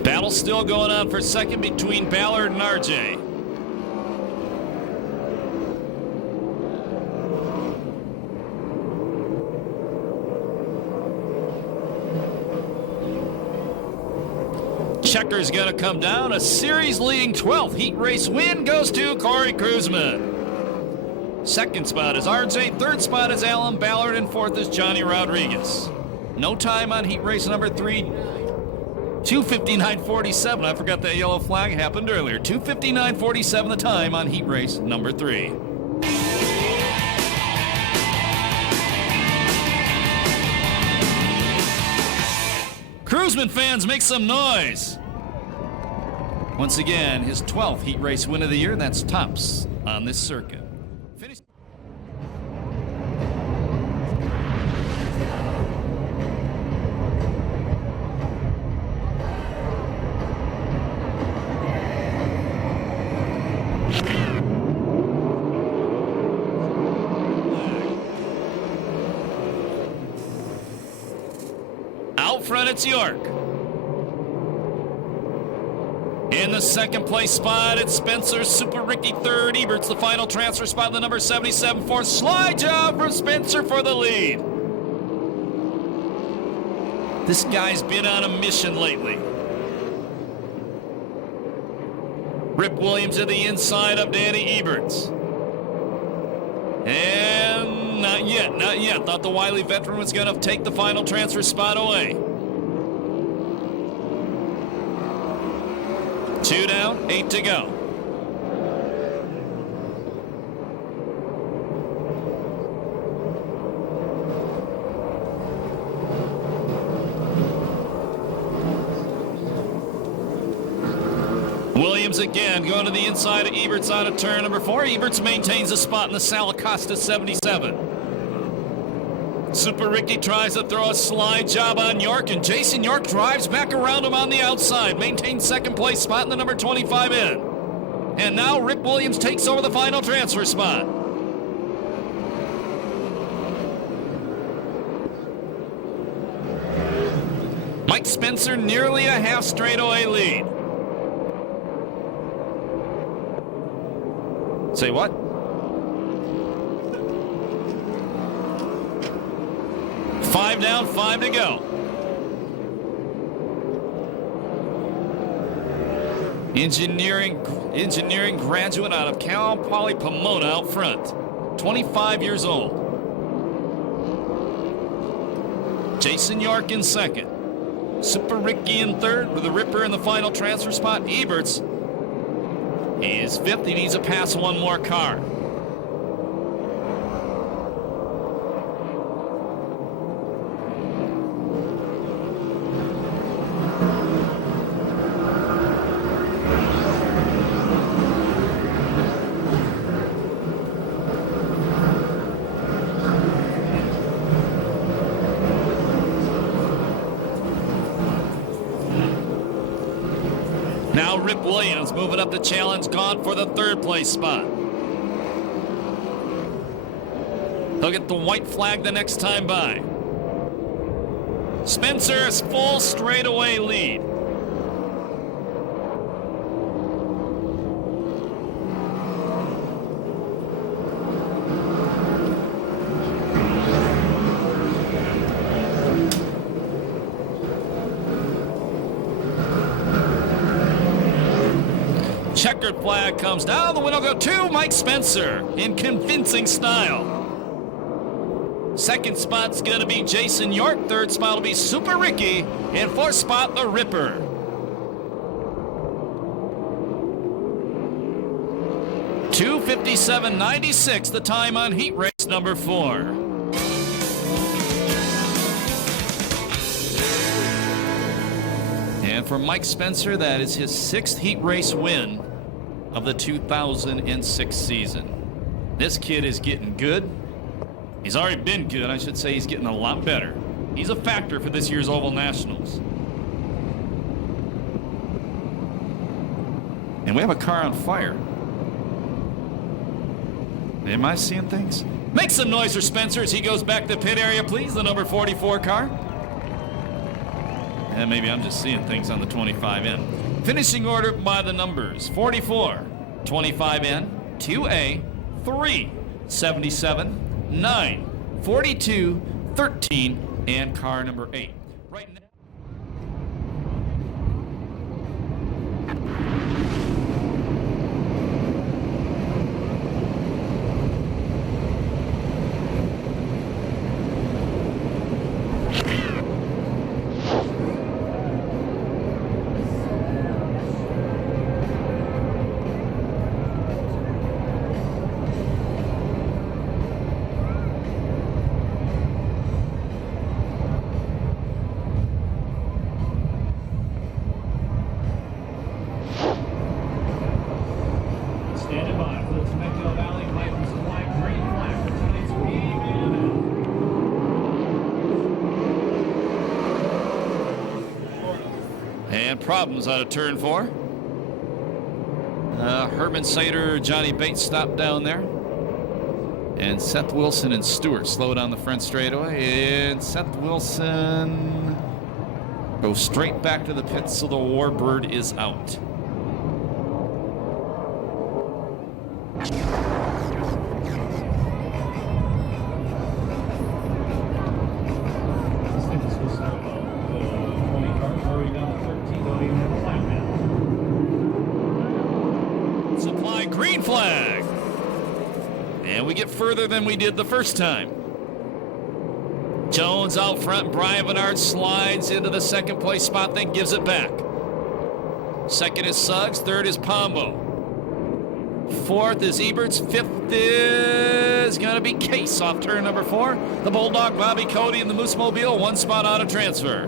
Battle still going on for second between Ballard and RJ. Checker's going to come down. A series-leading 12th heat race win goes to Corey Cruzman. Second spot is RJ. Third spot is Alan Ballard. And fourth is Johnny Rodriguez. No time on heat race number 3. 2:59.47. I forgot that yellow flag happened earlier. 2:59.47 the time on heat race number 3. Cruzman fans, make some noise. Once again, his 12th heat race win of the year. That's tops on this circuit. front, it's York. In the second place spot, it's Spencer. Super Ricky third. Ebert's the final transfer spot in the number 77 fourth. Slide job from Spencer for the lead. This guy's been on a mission lately. Rip Williams to the inside of Danny Eberts. And not yet. Thought the wily veteran was going to take the final transfer spot away. 2 down, 8 to go. Williams again going to the inside of Eberts out of turn number 4. Eberts maintains a spot in the Sal Acosta 77. Super Ricky tries to throw a slide job on York, and Jason York drives back around him on the outside, maintains second place spot in the number 25 in. And now Rip Williams takes over the final transfer spot. Mike Spencer nearly a half straightaway lead. Say what? Five down, 5 to go. Engineering graduate out of Cal Poly Pomona out front. 25 years old. Jason York in second. Super Ricky in third with the Ripper in the final transfer spot. Eberts is fifth. He needs to pass one more car. Now Rip Williams moving up the challenge, gone for the third place spot. He'll get the white flag the next time by. Spencer's full straightaway lead. Checkered flag comes down. The winner will go to Mike Spencer in convincing style. Second spot's going to be Jason York. Third spot will be Super Ricky. And fourth spot, the Ripper. .257.96 the time on heat race number 4. And for Mike Spencer, that is his 6th heat race win of the 2006 season. This kid is getting good. He's already been good. I should say he's getting a lot better. He's a factor for this year's Oval Nationals. And we have a car on fire. Am I seeing things? Make some noise for Spencer as he goes back to the pit area, please. The number 44 car. And maybe I'm just seeing things on the 25N. Finishing order by the numbers. 44, 25N, 2A, 3, 77, 9, 42, 13, and car number 8. Right now. And problems out of turn 4. Herman Sater, Johnny Bates stopped down there. And Seth Wilson and Stewart slow down the front straightaway. And Seth Wilson Go straight back to the pits so the Warbird is out. Supply green flag. And we get further than we did the first time. Jones out front. Brian Bernard slides into the second place spot, then gives it back. Second is Suggs. Third is Pombo. Fourth is Eberts. Fifth is going to be Case off turn number 4. The Bulldog, Bobby Cody, and the Moose Mobile, 1 spot out of transfer.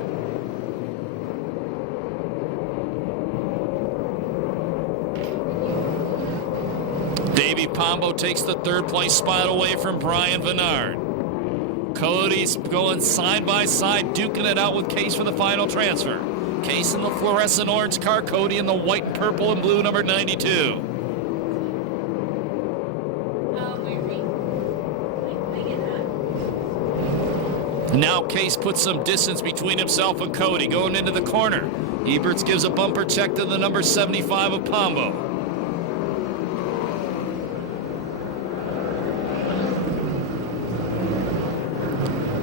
Davey Pombo takes the 3rd place spot away from Brian Bernard. Cody's going side by side, duking it out with Case for the final transfer. Case in the fluorescent orange car, Cody in the white, purple, and blue number 92. Now Case puts some distance between himself and Cody going into the corner. Eberts gives a bumper check to the number 75 of Pombo.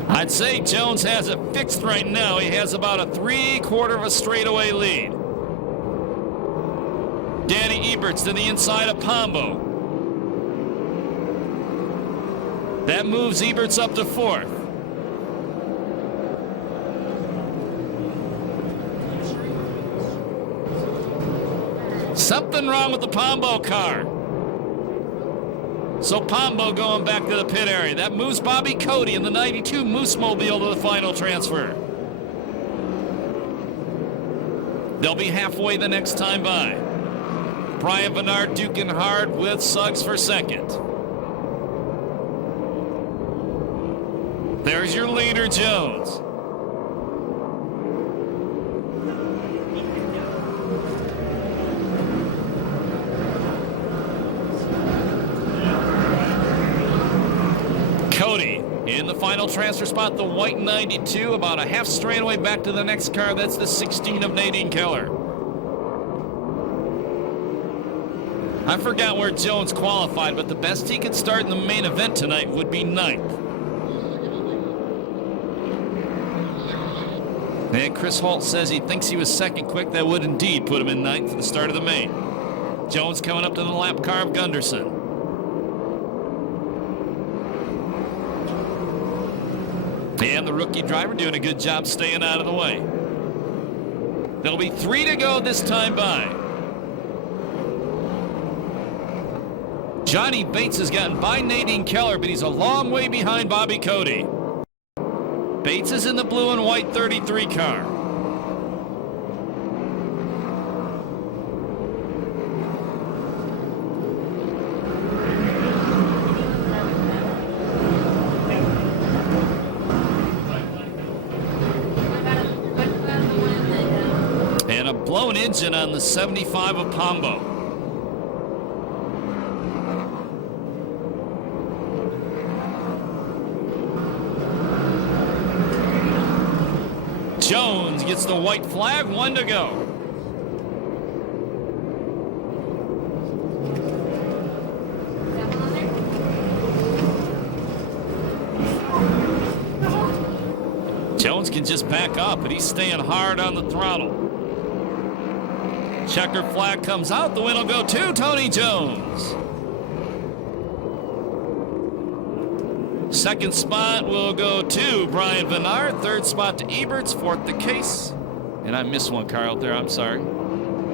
I'd say Jones has it fixed right now. He has about a 3/4 of a straightaway lead. Danny Eberts to the inside of Pombo. That moves Eberts up to 4th. Something wrong with the Pombo car. So Pombo going back to the pit area. That moves Bobby Cody in the 92 Moose Mobile to the final transfer. They'll be halfway the next time by. Brian Bernard duking hard with Suggs for 2nd. There's your leader, Jones. Cody in the final transfer spot, the white 92, about a half straightaway back to the next car. That's the 16 of Nadine Keller. I forgot where Jones qualified, but the best he could start in the main event tonight would be 9th. And Chris Holt says he thinks he was 2nd quick. That would indeed put him in 9th for the start of the main. Jones coming up to the lap car of Gunderson. And the rookie driver doing a good job staying out of the way. There'll be 3 to go this time by. Johnny Bates has gotten by Nadine Keller, but he's a long way behind Bobby Cody. Bates is in the blue and white 33 car. And a blown engine on the 75 of Pombo. Jones gets the white flag, 1 to go. Jones can just back up, but he's staying hard on the throttle. Checker flag comes out. The win will go to Tony Jones. 2nd spot will go to Brian Bernard. 3rd spot to Eberts. 4th to Case. And I missed one car out there. I'm sorry.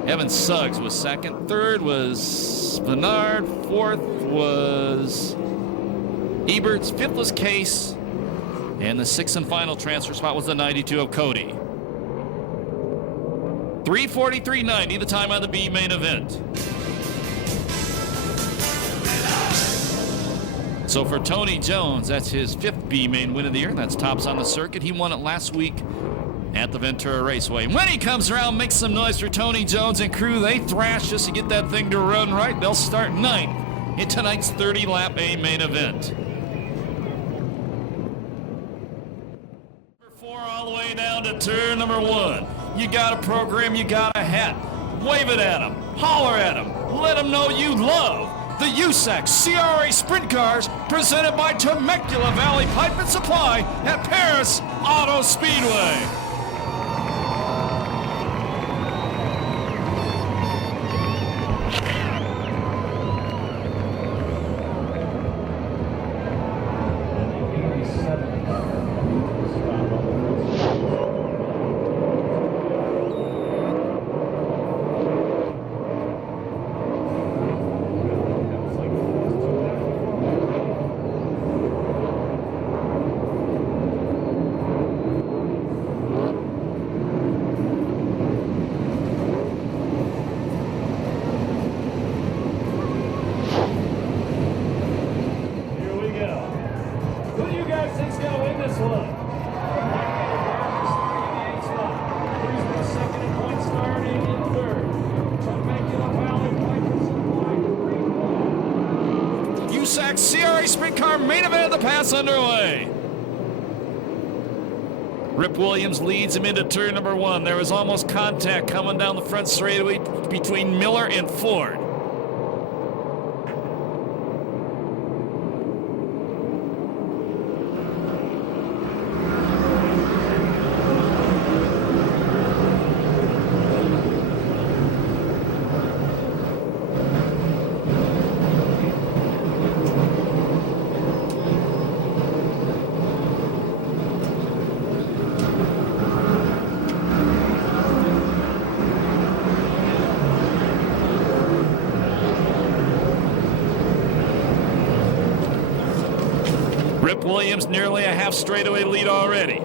Evan Suggs was 2nd. 3rd was Bernard. 4th was Eberts. 5th was Case. And the 6th and final transfer spot was the 92 of Cody. 3:43.90 the time on the B main event. So for Tony Jones, that's his 5th B main win of the year. That's tops on the circuit. He won it last week at the Ventura Raceway. When he comes around, makes some noise for Tony Jones and crew. They thrash just to get that thing to run right. They'll start 9th in tonight's 30-lap A main event. Number 4 all the way down to turn number 1. You got a program, you got a hat. Wave it at them, holler at them, let them know you love the USAC CRA Sprint Cars presented by Temecula Valley Pipe and Supply at Perris Auto Speedway. Think's gonna win this one. Second and point starting in third. Temecula Valley Pipe and Supply. USAC CRA Sprint Car main event of the pass underway. Rip Williams leads him into turn number 1. There was almost contact coming down the front straightaway between Miller and Ford. Rip Williams nearly a half straightaway lead already.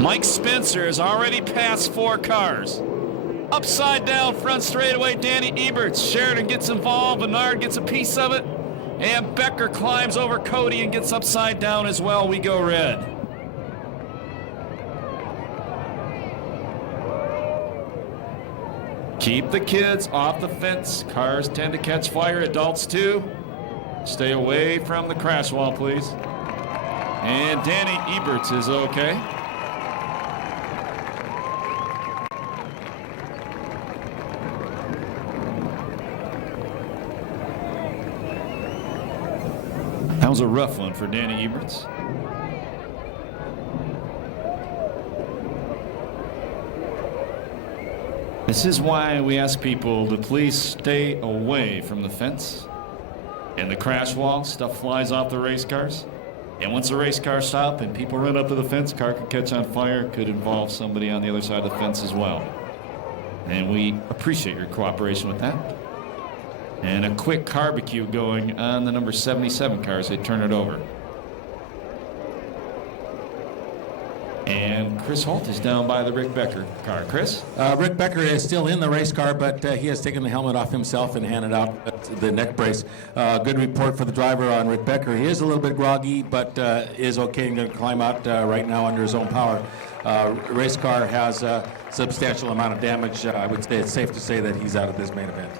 Mike Spencer has already passed 4 cars. Upside down front straightaway, Danny Eberts. Sheridan gets involved, Bernard gets a piece of it, and Becker climbs over Cody and gets upside down as well. We go red. Keep the kids off the fence. Cars tend to catch fire, adults too. Stay away from the crash wall, please. And Danny Eberts is okay. That was a rough one for Danny Eberts. This is why we ask people to please stay away from the fence and the crash wall. Stuff flies off the race cars. And once the race cars stop and people run up to the fence, car could catch on fire, could involve somebody on the other side of the fence as well. And we appreciate your cooperation with that. And a quick barbecue going on the number 77 car as they turn it over. And Chris Holt is down by the Rick Becker car. Chris? Rick Becker is still in the race car, but he has taken the helmet off himself and handed out the neck brace. Good report for the driver on Rick Becker. He is a little bit groggy, but is okay and going to climb out right now under his own power. Race car has a substantial amount of damage. I would say it's safe to say that he's out of this main event.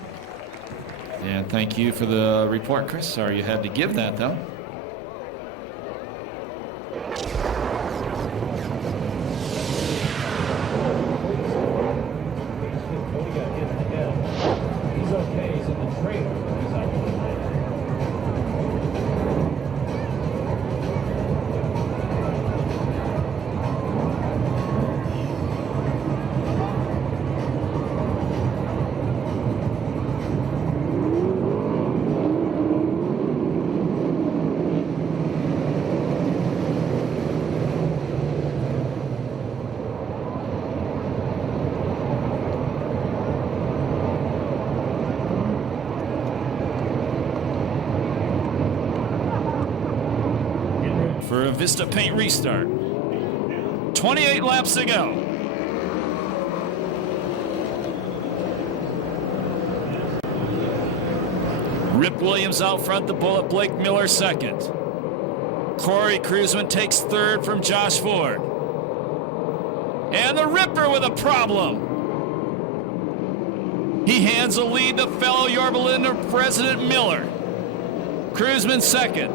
And thank you for the report, Chris. Sorry you had to give that, though. He's okay. He's in the trailer. He's out. For a Vista Paint restart. 28 laps to go. Rip Williams out front, the bullet. Blake Miller second. Corey Cruzman takes third from Josh Ford. And the Ripper with a problem. He hands the lead to fellow Yorba Linda President Miller. Cruzman second.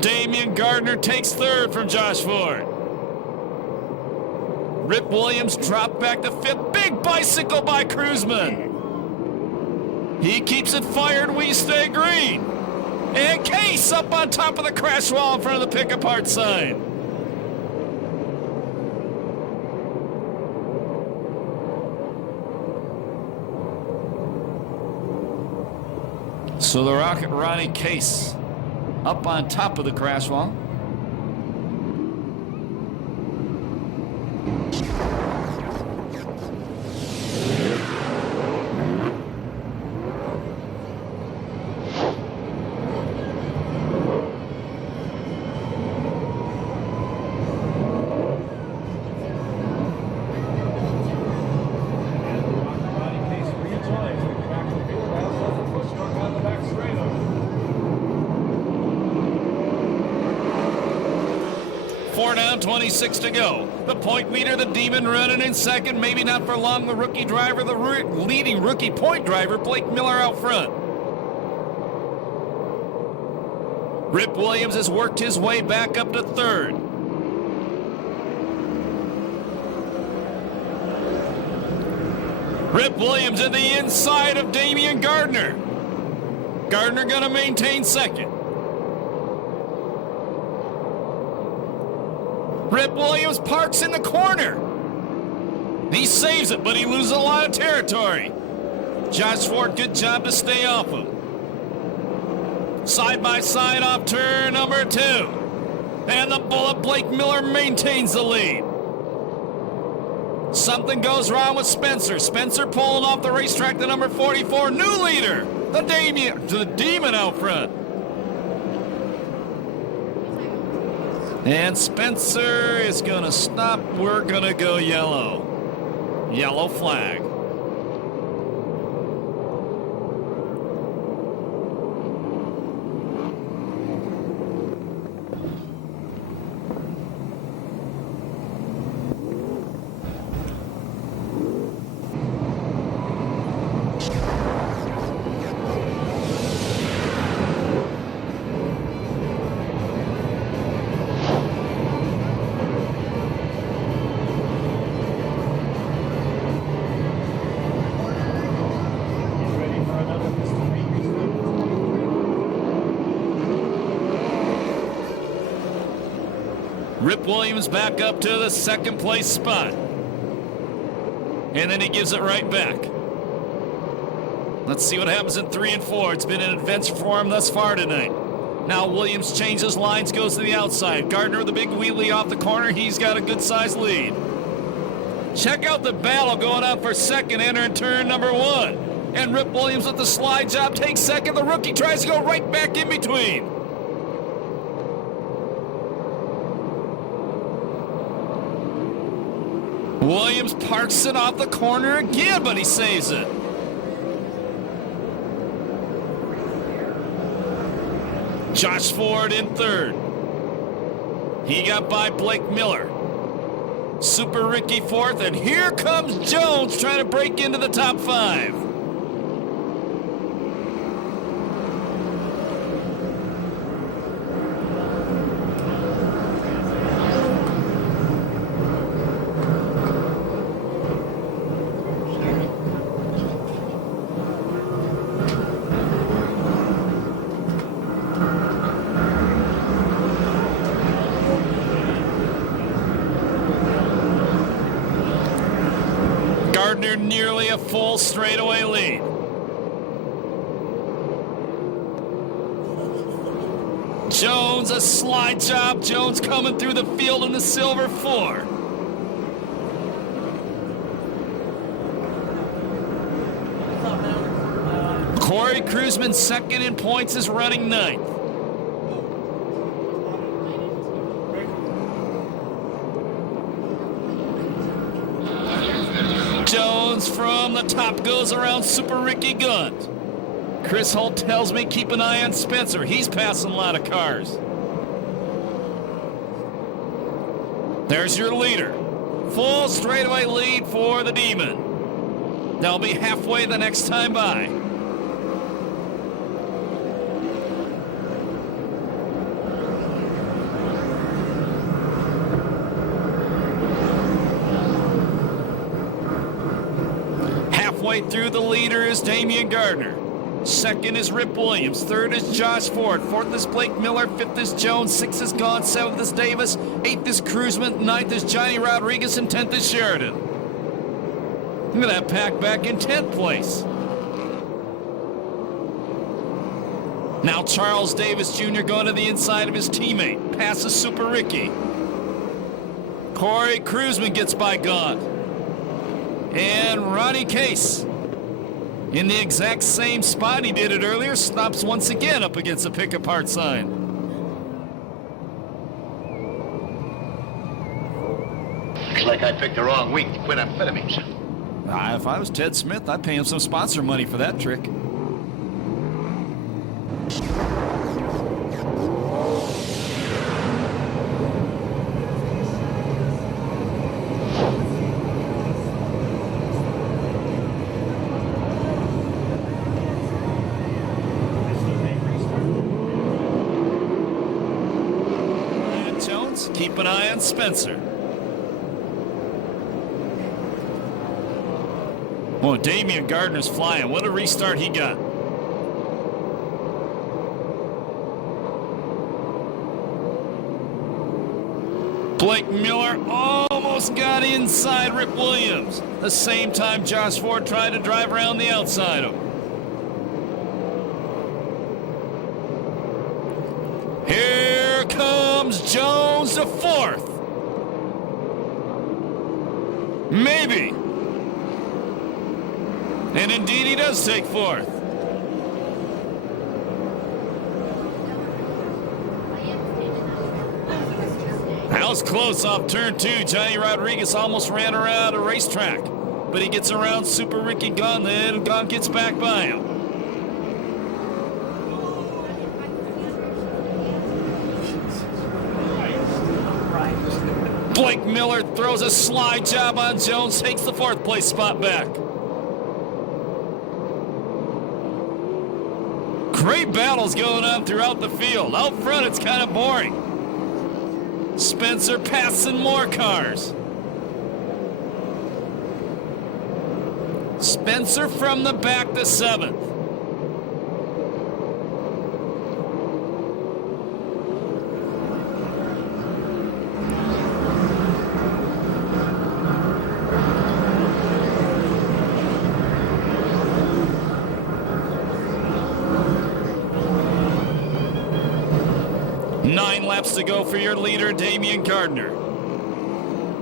Damian Gardner takes third from Josh Ford. Rip Williams dropped back to fifth. Big bicycle by Cruzman. He keeps it fired. We stay green. And Case up on top of the crash wall in front of the pick apart sign. So the Rocket Ronnie Case up on top of the crash wall. Four down, 26 to go. The point leader, the Demon, running in second. Maybe not for long. The rookie driver, the leading rookie point driver, Blake Miller out front. Rip Williams has worked his way back up to third. Rip Williams in the inside of Damian Gardner. Gardner gonna maintain second. Rip Williams parks in the corner. He saves it, but he loses a lot of territory. Josh Ford, good job to stay off him. Side by side off turn number 2. And the bullet Blake Miller maintains the lead. Something goes wrong with Spencer. Spencer pulling off the racetrack to number 44. New leader, the Demon out front. And Spencer is going to stop. We're going to go yellow. Yellow flag. Rip Williams back up to the second place spot. And then he gives it right back. Let's see what happens in 3 and 4. It's been an adventure for him thus far tonight. Now Williams changes lines, goes to the outside. Gardner with a big wheelie off the corner. He's got a good-sized lead. Check out the battle going on for second, entering turn number 1. And Rip Williams with the slide job takes second. The rookie tries to go right back in between. Williams parks it off the corner again, but he saves it. Josh Ford in third. He got by Blake Miller. Super Ricky fourth, and here comes Jones trying to break into the top 5. Gardner nearly a full straightaway lead. Jones, a slide job. Jones coming through the field in the silver 4. Corey Cruzman, second in points, is running 9th. Jones from the top goes around Super Ricky Gunt. Chris Holt tells me keep an eye on Spencer. He's passing a lot of cars. There's your leader. full straightaway lead for the Demon. They'll be halfway the next time by. Halfway through, the leader is Damian Gardner. Second is Rip Williams. Third is Josh Ford. Fourth is Blake Miller. Fifth is Jones. Sixth is Gaunt. Seventh is Davis. Eighth is Cruzman. Ninth is Johnny Rodriguez. And 10th is Sheridan. Look at that pack back in 10th place. Now Charles Davis Jr. going to the inside of his teammate. Passes Super Ricky. Corey Cruzman gets by Gaunt. And Ronnie Case, in the exact same spot he did it earlier, stops once again up against the pick-apart sign. Looks like I picked the wrong week to quit amphetamines. If I was Ted Smith, I'd pay him some sponsor money for that trick. Keep an eye on Spencer. Oh, Damian Gardner's flying. What a restart he got. Blake Miller almost got inside Rip Williams. The same time Josh Ford tried to drive around the outside of him. Here comes Jones to fourth. Maybe. And indeed he does take fourth. That was close off turn two. Johnny Rodriguez almost ran her out of the racetrack. But he gets around Super Ricky Gunn, then Gunn gets back by him. Blake Miller throws a slide job on Jones, takes the fourth place spot back. Great battles going on throughout the field. Out front, it's kind of boring. Spencer passing more cars. Spencer from the back to seventh. Nine laps to go for your leader, Damian Gardner.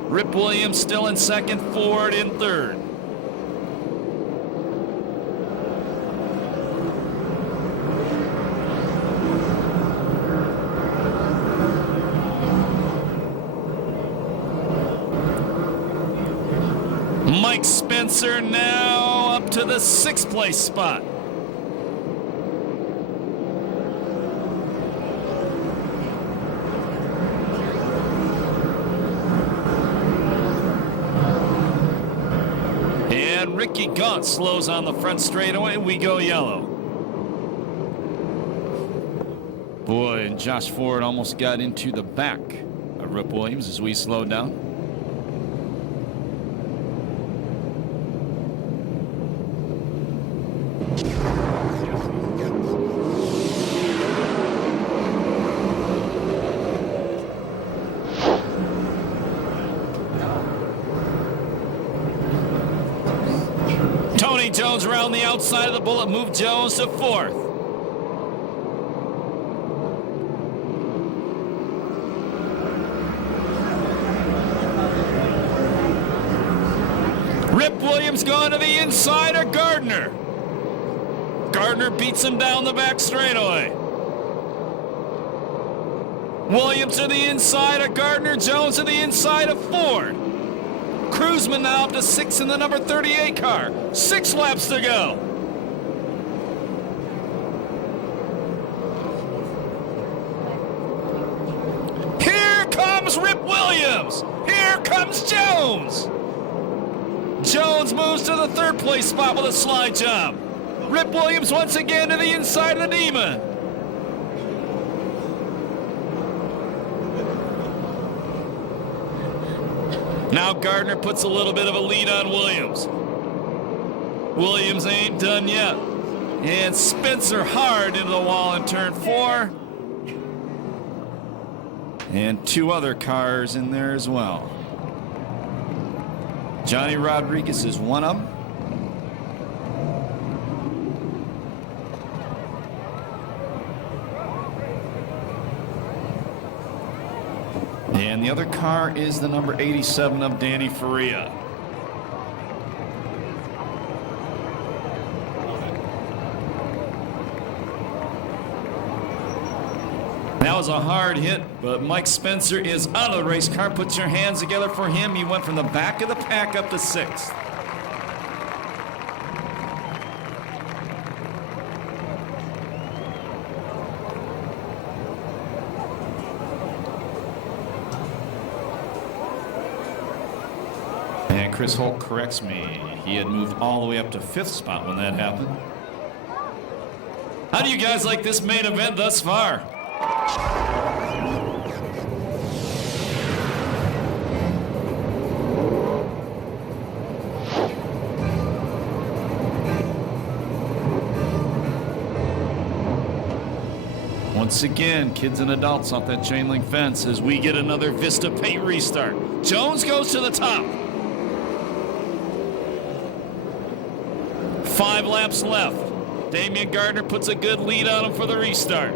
Rip Williams still in second, Ford in third. Mike Spencer now up to the sixth place spot. And Ricky Gaunt slows on the front straightaway. We go yellow. Boy, and Josh Ford almost got into the back of Rip Williams as we slowed down. Tony Jones around the outside of the bullet, moved Jones to fourth. Rip Williams going to the inside of Gardner. Gardner beats him down the back straightaway. Williams to the inside of Gardner, Jones to the inside of Ford. Cruzman now up to sixth in the number 38 car. 6 laps to go. Here comes Rip Williams. Here comes Jones. Jones moves to the third place spot with a slide job. Rip Williams once again to the inside of the Demon. Now Gardner puts a little bit of a lead on Williams. Williams ain't done yet. And Spencer hard into the wall in turn 4. And 2 other cars in there as well. Johnny Rodriguez is one of them. And the other car is the number 87 of Danny Faria. That was a hard hit, but Mike Spencer is out of the race car. Put your hands together for him. He went from the back of the pack up to 6th. And Chris Holt corrects me. He had moved all the way up to 5th spot when that happened. How do you guys like this main event thus far? Once again, kids and adults off that chain link fence as we get another Vista paint restart. Jones goes to the top. 5 laps left. Damian Gardner puts a good lead on him for the restart.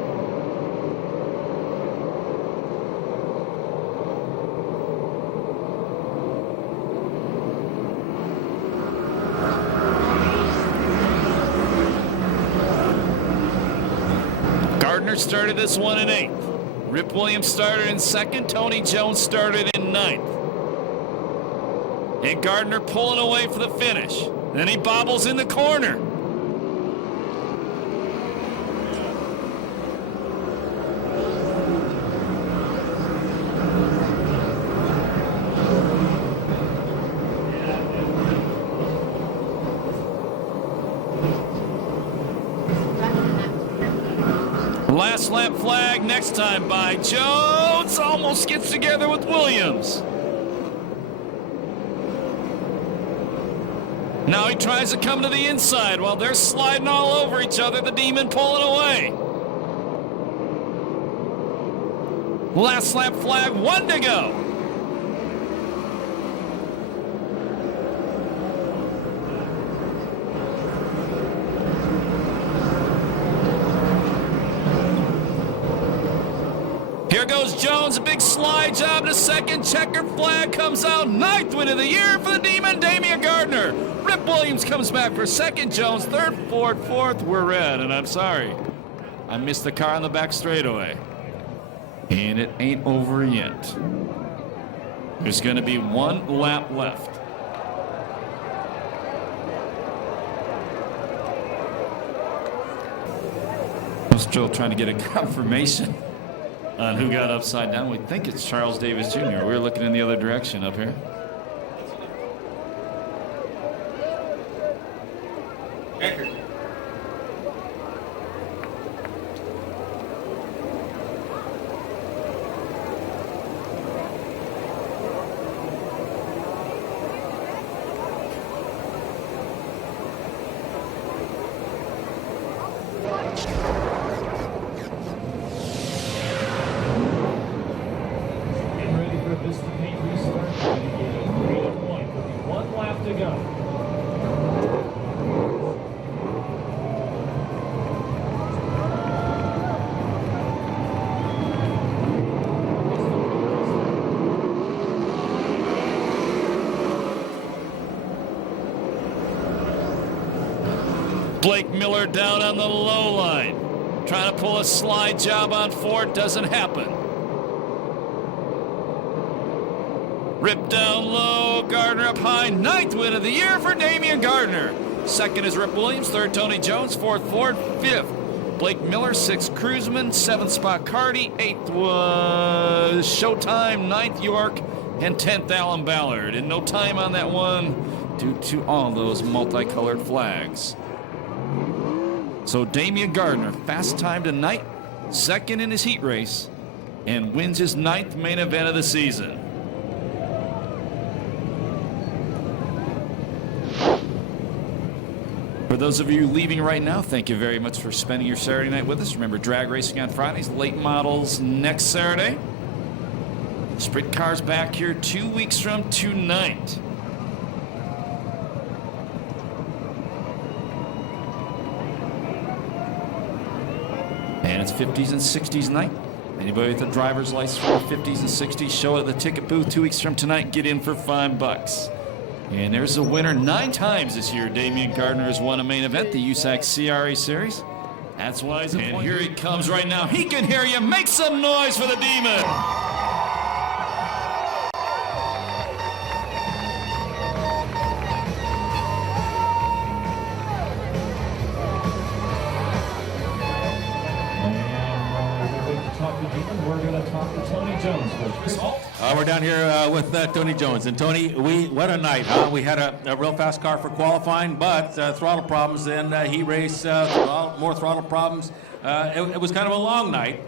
Gardner started this one in 8th. Rip Williams started in 2nd. Tony Jones started in 9th. And Gardner pulling away for the finish. Then he bobbles in the corner. Last lap flag next time by Jones. Almost gets together with Williams. Now he tries to come to the inside while they're sliding all over each other. The Demon pulling away. Last lap flag, 1 to go. Here goes Jones, a big slide job to 2nd. Checkered flag comes out. 9th win of the year for the Demon, Damian Gardner. Rip Williams comes back for 2nd. Jones 3rd, 4th. We're red, and I'm sorry. I missed the car on the back straightaway. And it ain't over yet. There's going to be 1 lap left. I'm still trying to get a confirmation on who got upside down. We think it's Charles Davis Jr. We're looking in the other direction up here. Blake Miller down on the low line. Trying to pull a slide job on Ford. Doesn't happen. Rip down low. Gardner up high. 9th win of the year for Damian Gardner. 2nd is Rip Williams. 3rd, Tony Jones. 4th, Ford. 5th, Blake Miller. 6th, Cruzman. 7th, Spot Carty. 8th was Showtime. 9th, York. And 10th, Alan Ballard. And no time on that one. due to all those multicolored flags. So Damian Gardner, fast time tonight, second in his heat race, and wins his 9th main event of the season. For those of you leaving right now, thank you very much for spending your Saturday night with us. Remember, drag racing on Fridays, late models next Saturday. Sprint Cars back here 2 weeks from tonight. And it's 50s and 60s night. Anybody with a driver's license for 50s and 60s, show at the ticket booth 2 weeks from tonight. Get in for $5. And there's a winner 9 times this year. Damian Gardner has won a main event, the USAC CRA Series. That's why he's appointed. And here he comes right now. He can hear you. Make some noise for the Demon. We're going to talk to Tony Jones first. We're down here with Tony Jones. And Tony, what a night, huh? We had a real fast car for qualifying, but throttle problems in heat race, more throttle problems. It was kind of a long night.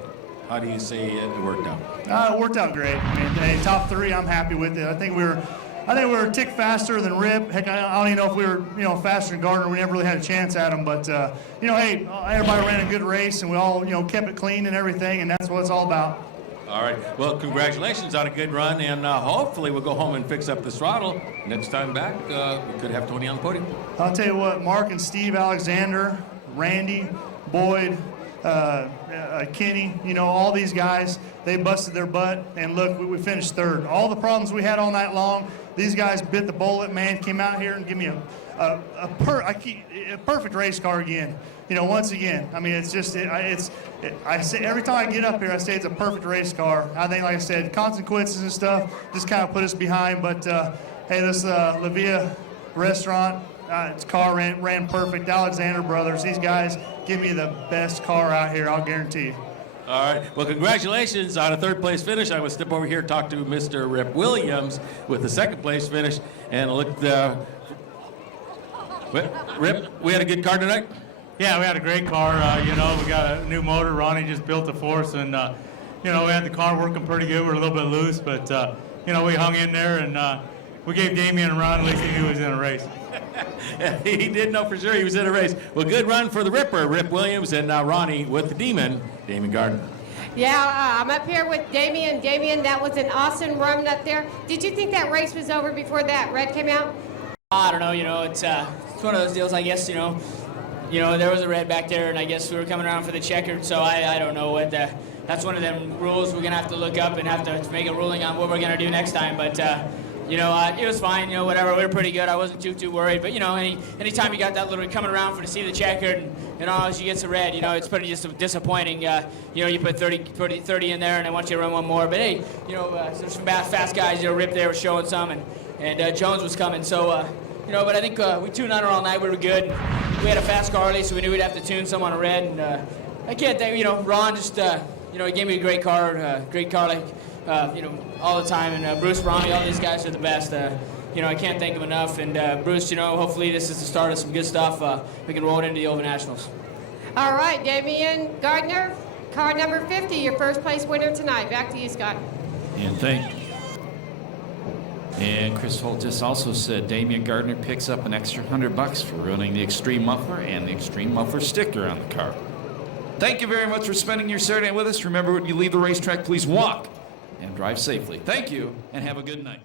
How do you say it worked out? It worked out great. I mean, top 3, I'm happy with it. I think we were a tick faster than Rip. Heck, I don't even know if we were, faster than Gardner. We never really had a chance at him. But, hey, everybody ran a good race, and we all, kept it clean and everything, and that's what it's all about. All right. Well, congratulations on a good run, and hopefully we'll go home and fix up the throttle. Next time back, we could have Tony on the podium. I'll tell you what, Mark and Steve Alexander, Randy, Boyd, Kenny, all these guys, they busted their butt, and look, we finished 3rd. All the problems we had all night long, these guys bit the bullet, man, came out here and give me a perfect race car again. Once again, I mean, it's just, I say every time I get up here, I say it's a perfect race car. I think, like I said, consequences and stuff just kind of put us behind, but hey, this La Villa restaurant, its car ran perfect. Alexander Brothers, these guys give me the best car out here, I'll guarantee you. All right. Well, congratulations on a 3rd place finish. I will step over here and talk to Mr. Rip Williams with the 2nd place finish. And look, Rip, we had a good car tonight? Yeah, we had a great car. We got a new motor. Ronnie just built it for us, and we had the car working pretty good. We're a little bit loose, but we hung in there, and we gave Damian a run. At least he knew he was in a race. He did know for sure he was in a race. Well, good run for the Ripper, Rip Williams, and now Ronnie with the Demon, Damian Gardner. Yeah, I'm up here with Damian. Damian, that was an awesome run up there. Did you think that race was over before that red came out? I don't know. It's one of those deals, I guess. There was a red back there, and I guess we were coming around for the checkered. So I don't know what that's one of them rules we're gonna have to look up and have to make a ruling on what we're gonna do next time. But it was fine. Whatever. We were pretty good. I wasn't too worried. But anytime you got that little coming around for to see the checkered, and as you get the red, it's pretty just disappointing. You put 30 in there, and I want you to run one more. But hey, there's some fast guys. Rip there was showing some, and Jones was coming. So but I think we tuned on her all night. We were good. We had a fast car early, so we knew we'd have to tune some on a red. And I can't think. Ron just he gave me a great car like. All the time, and Bruce, Ronnie, all these guys are the best. I can't thank them enough. And Bruce, hopefully this is the start of some good stuff. We can roll it into the Oval Nationals. All right, Damian Gardner, car number 50, your 1st place winner tonight. Back to you, Scott. And thank you. And Chris Holt just also said Damian Gardner picks up an extra $100 for running the Extreme Muffler and the Extreme Muffler sticker on the car. Thank you very much for spending your Saturday with us. Remember, when you leave the racetrack, please walk and drive safely. Thank you, and have a good night.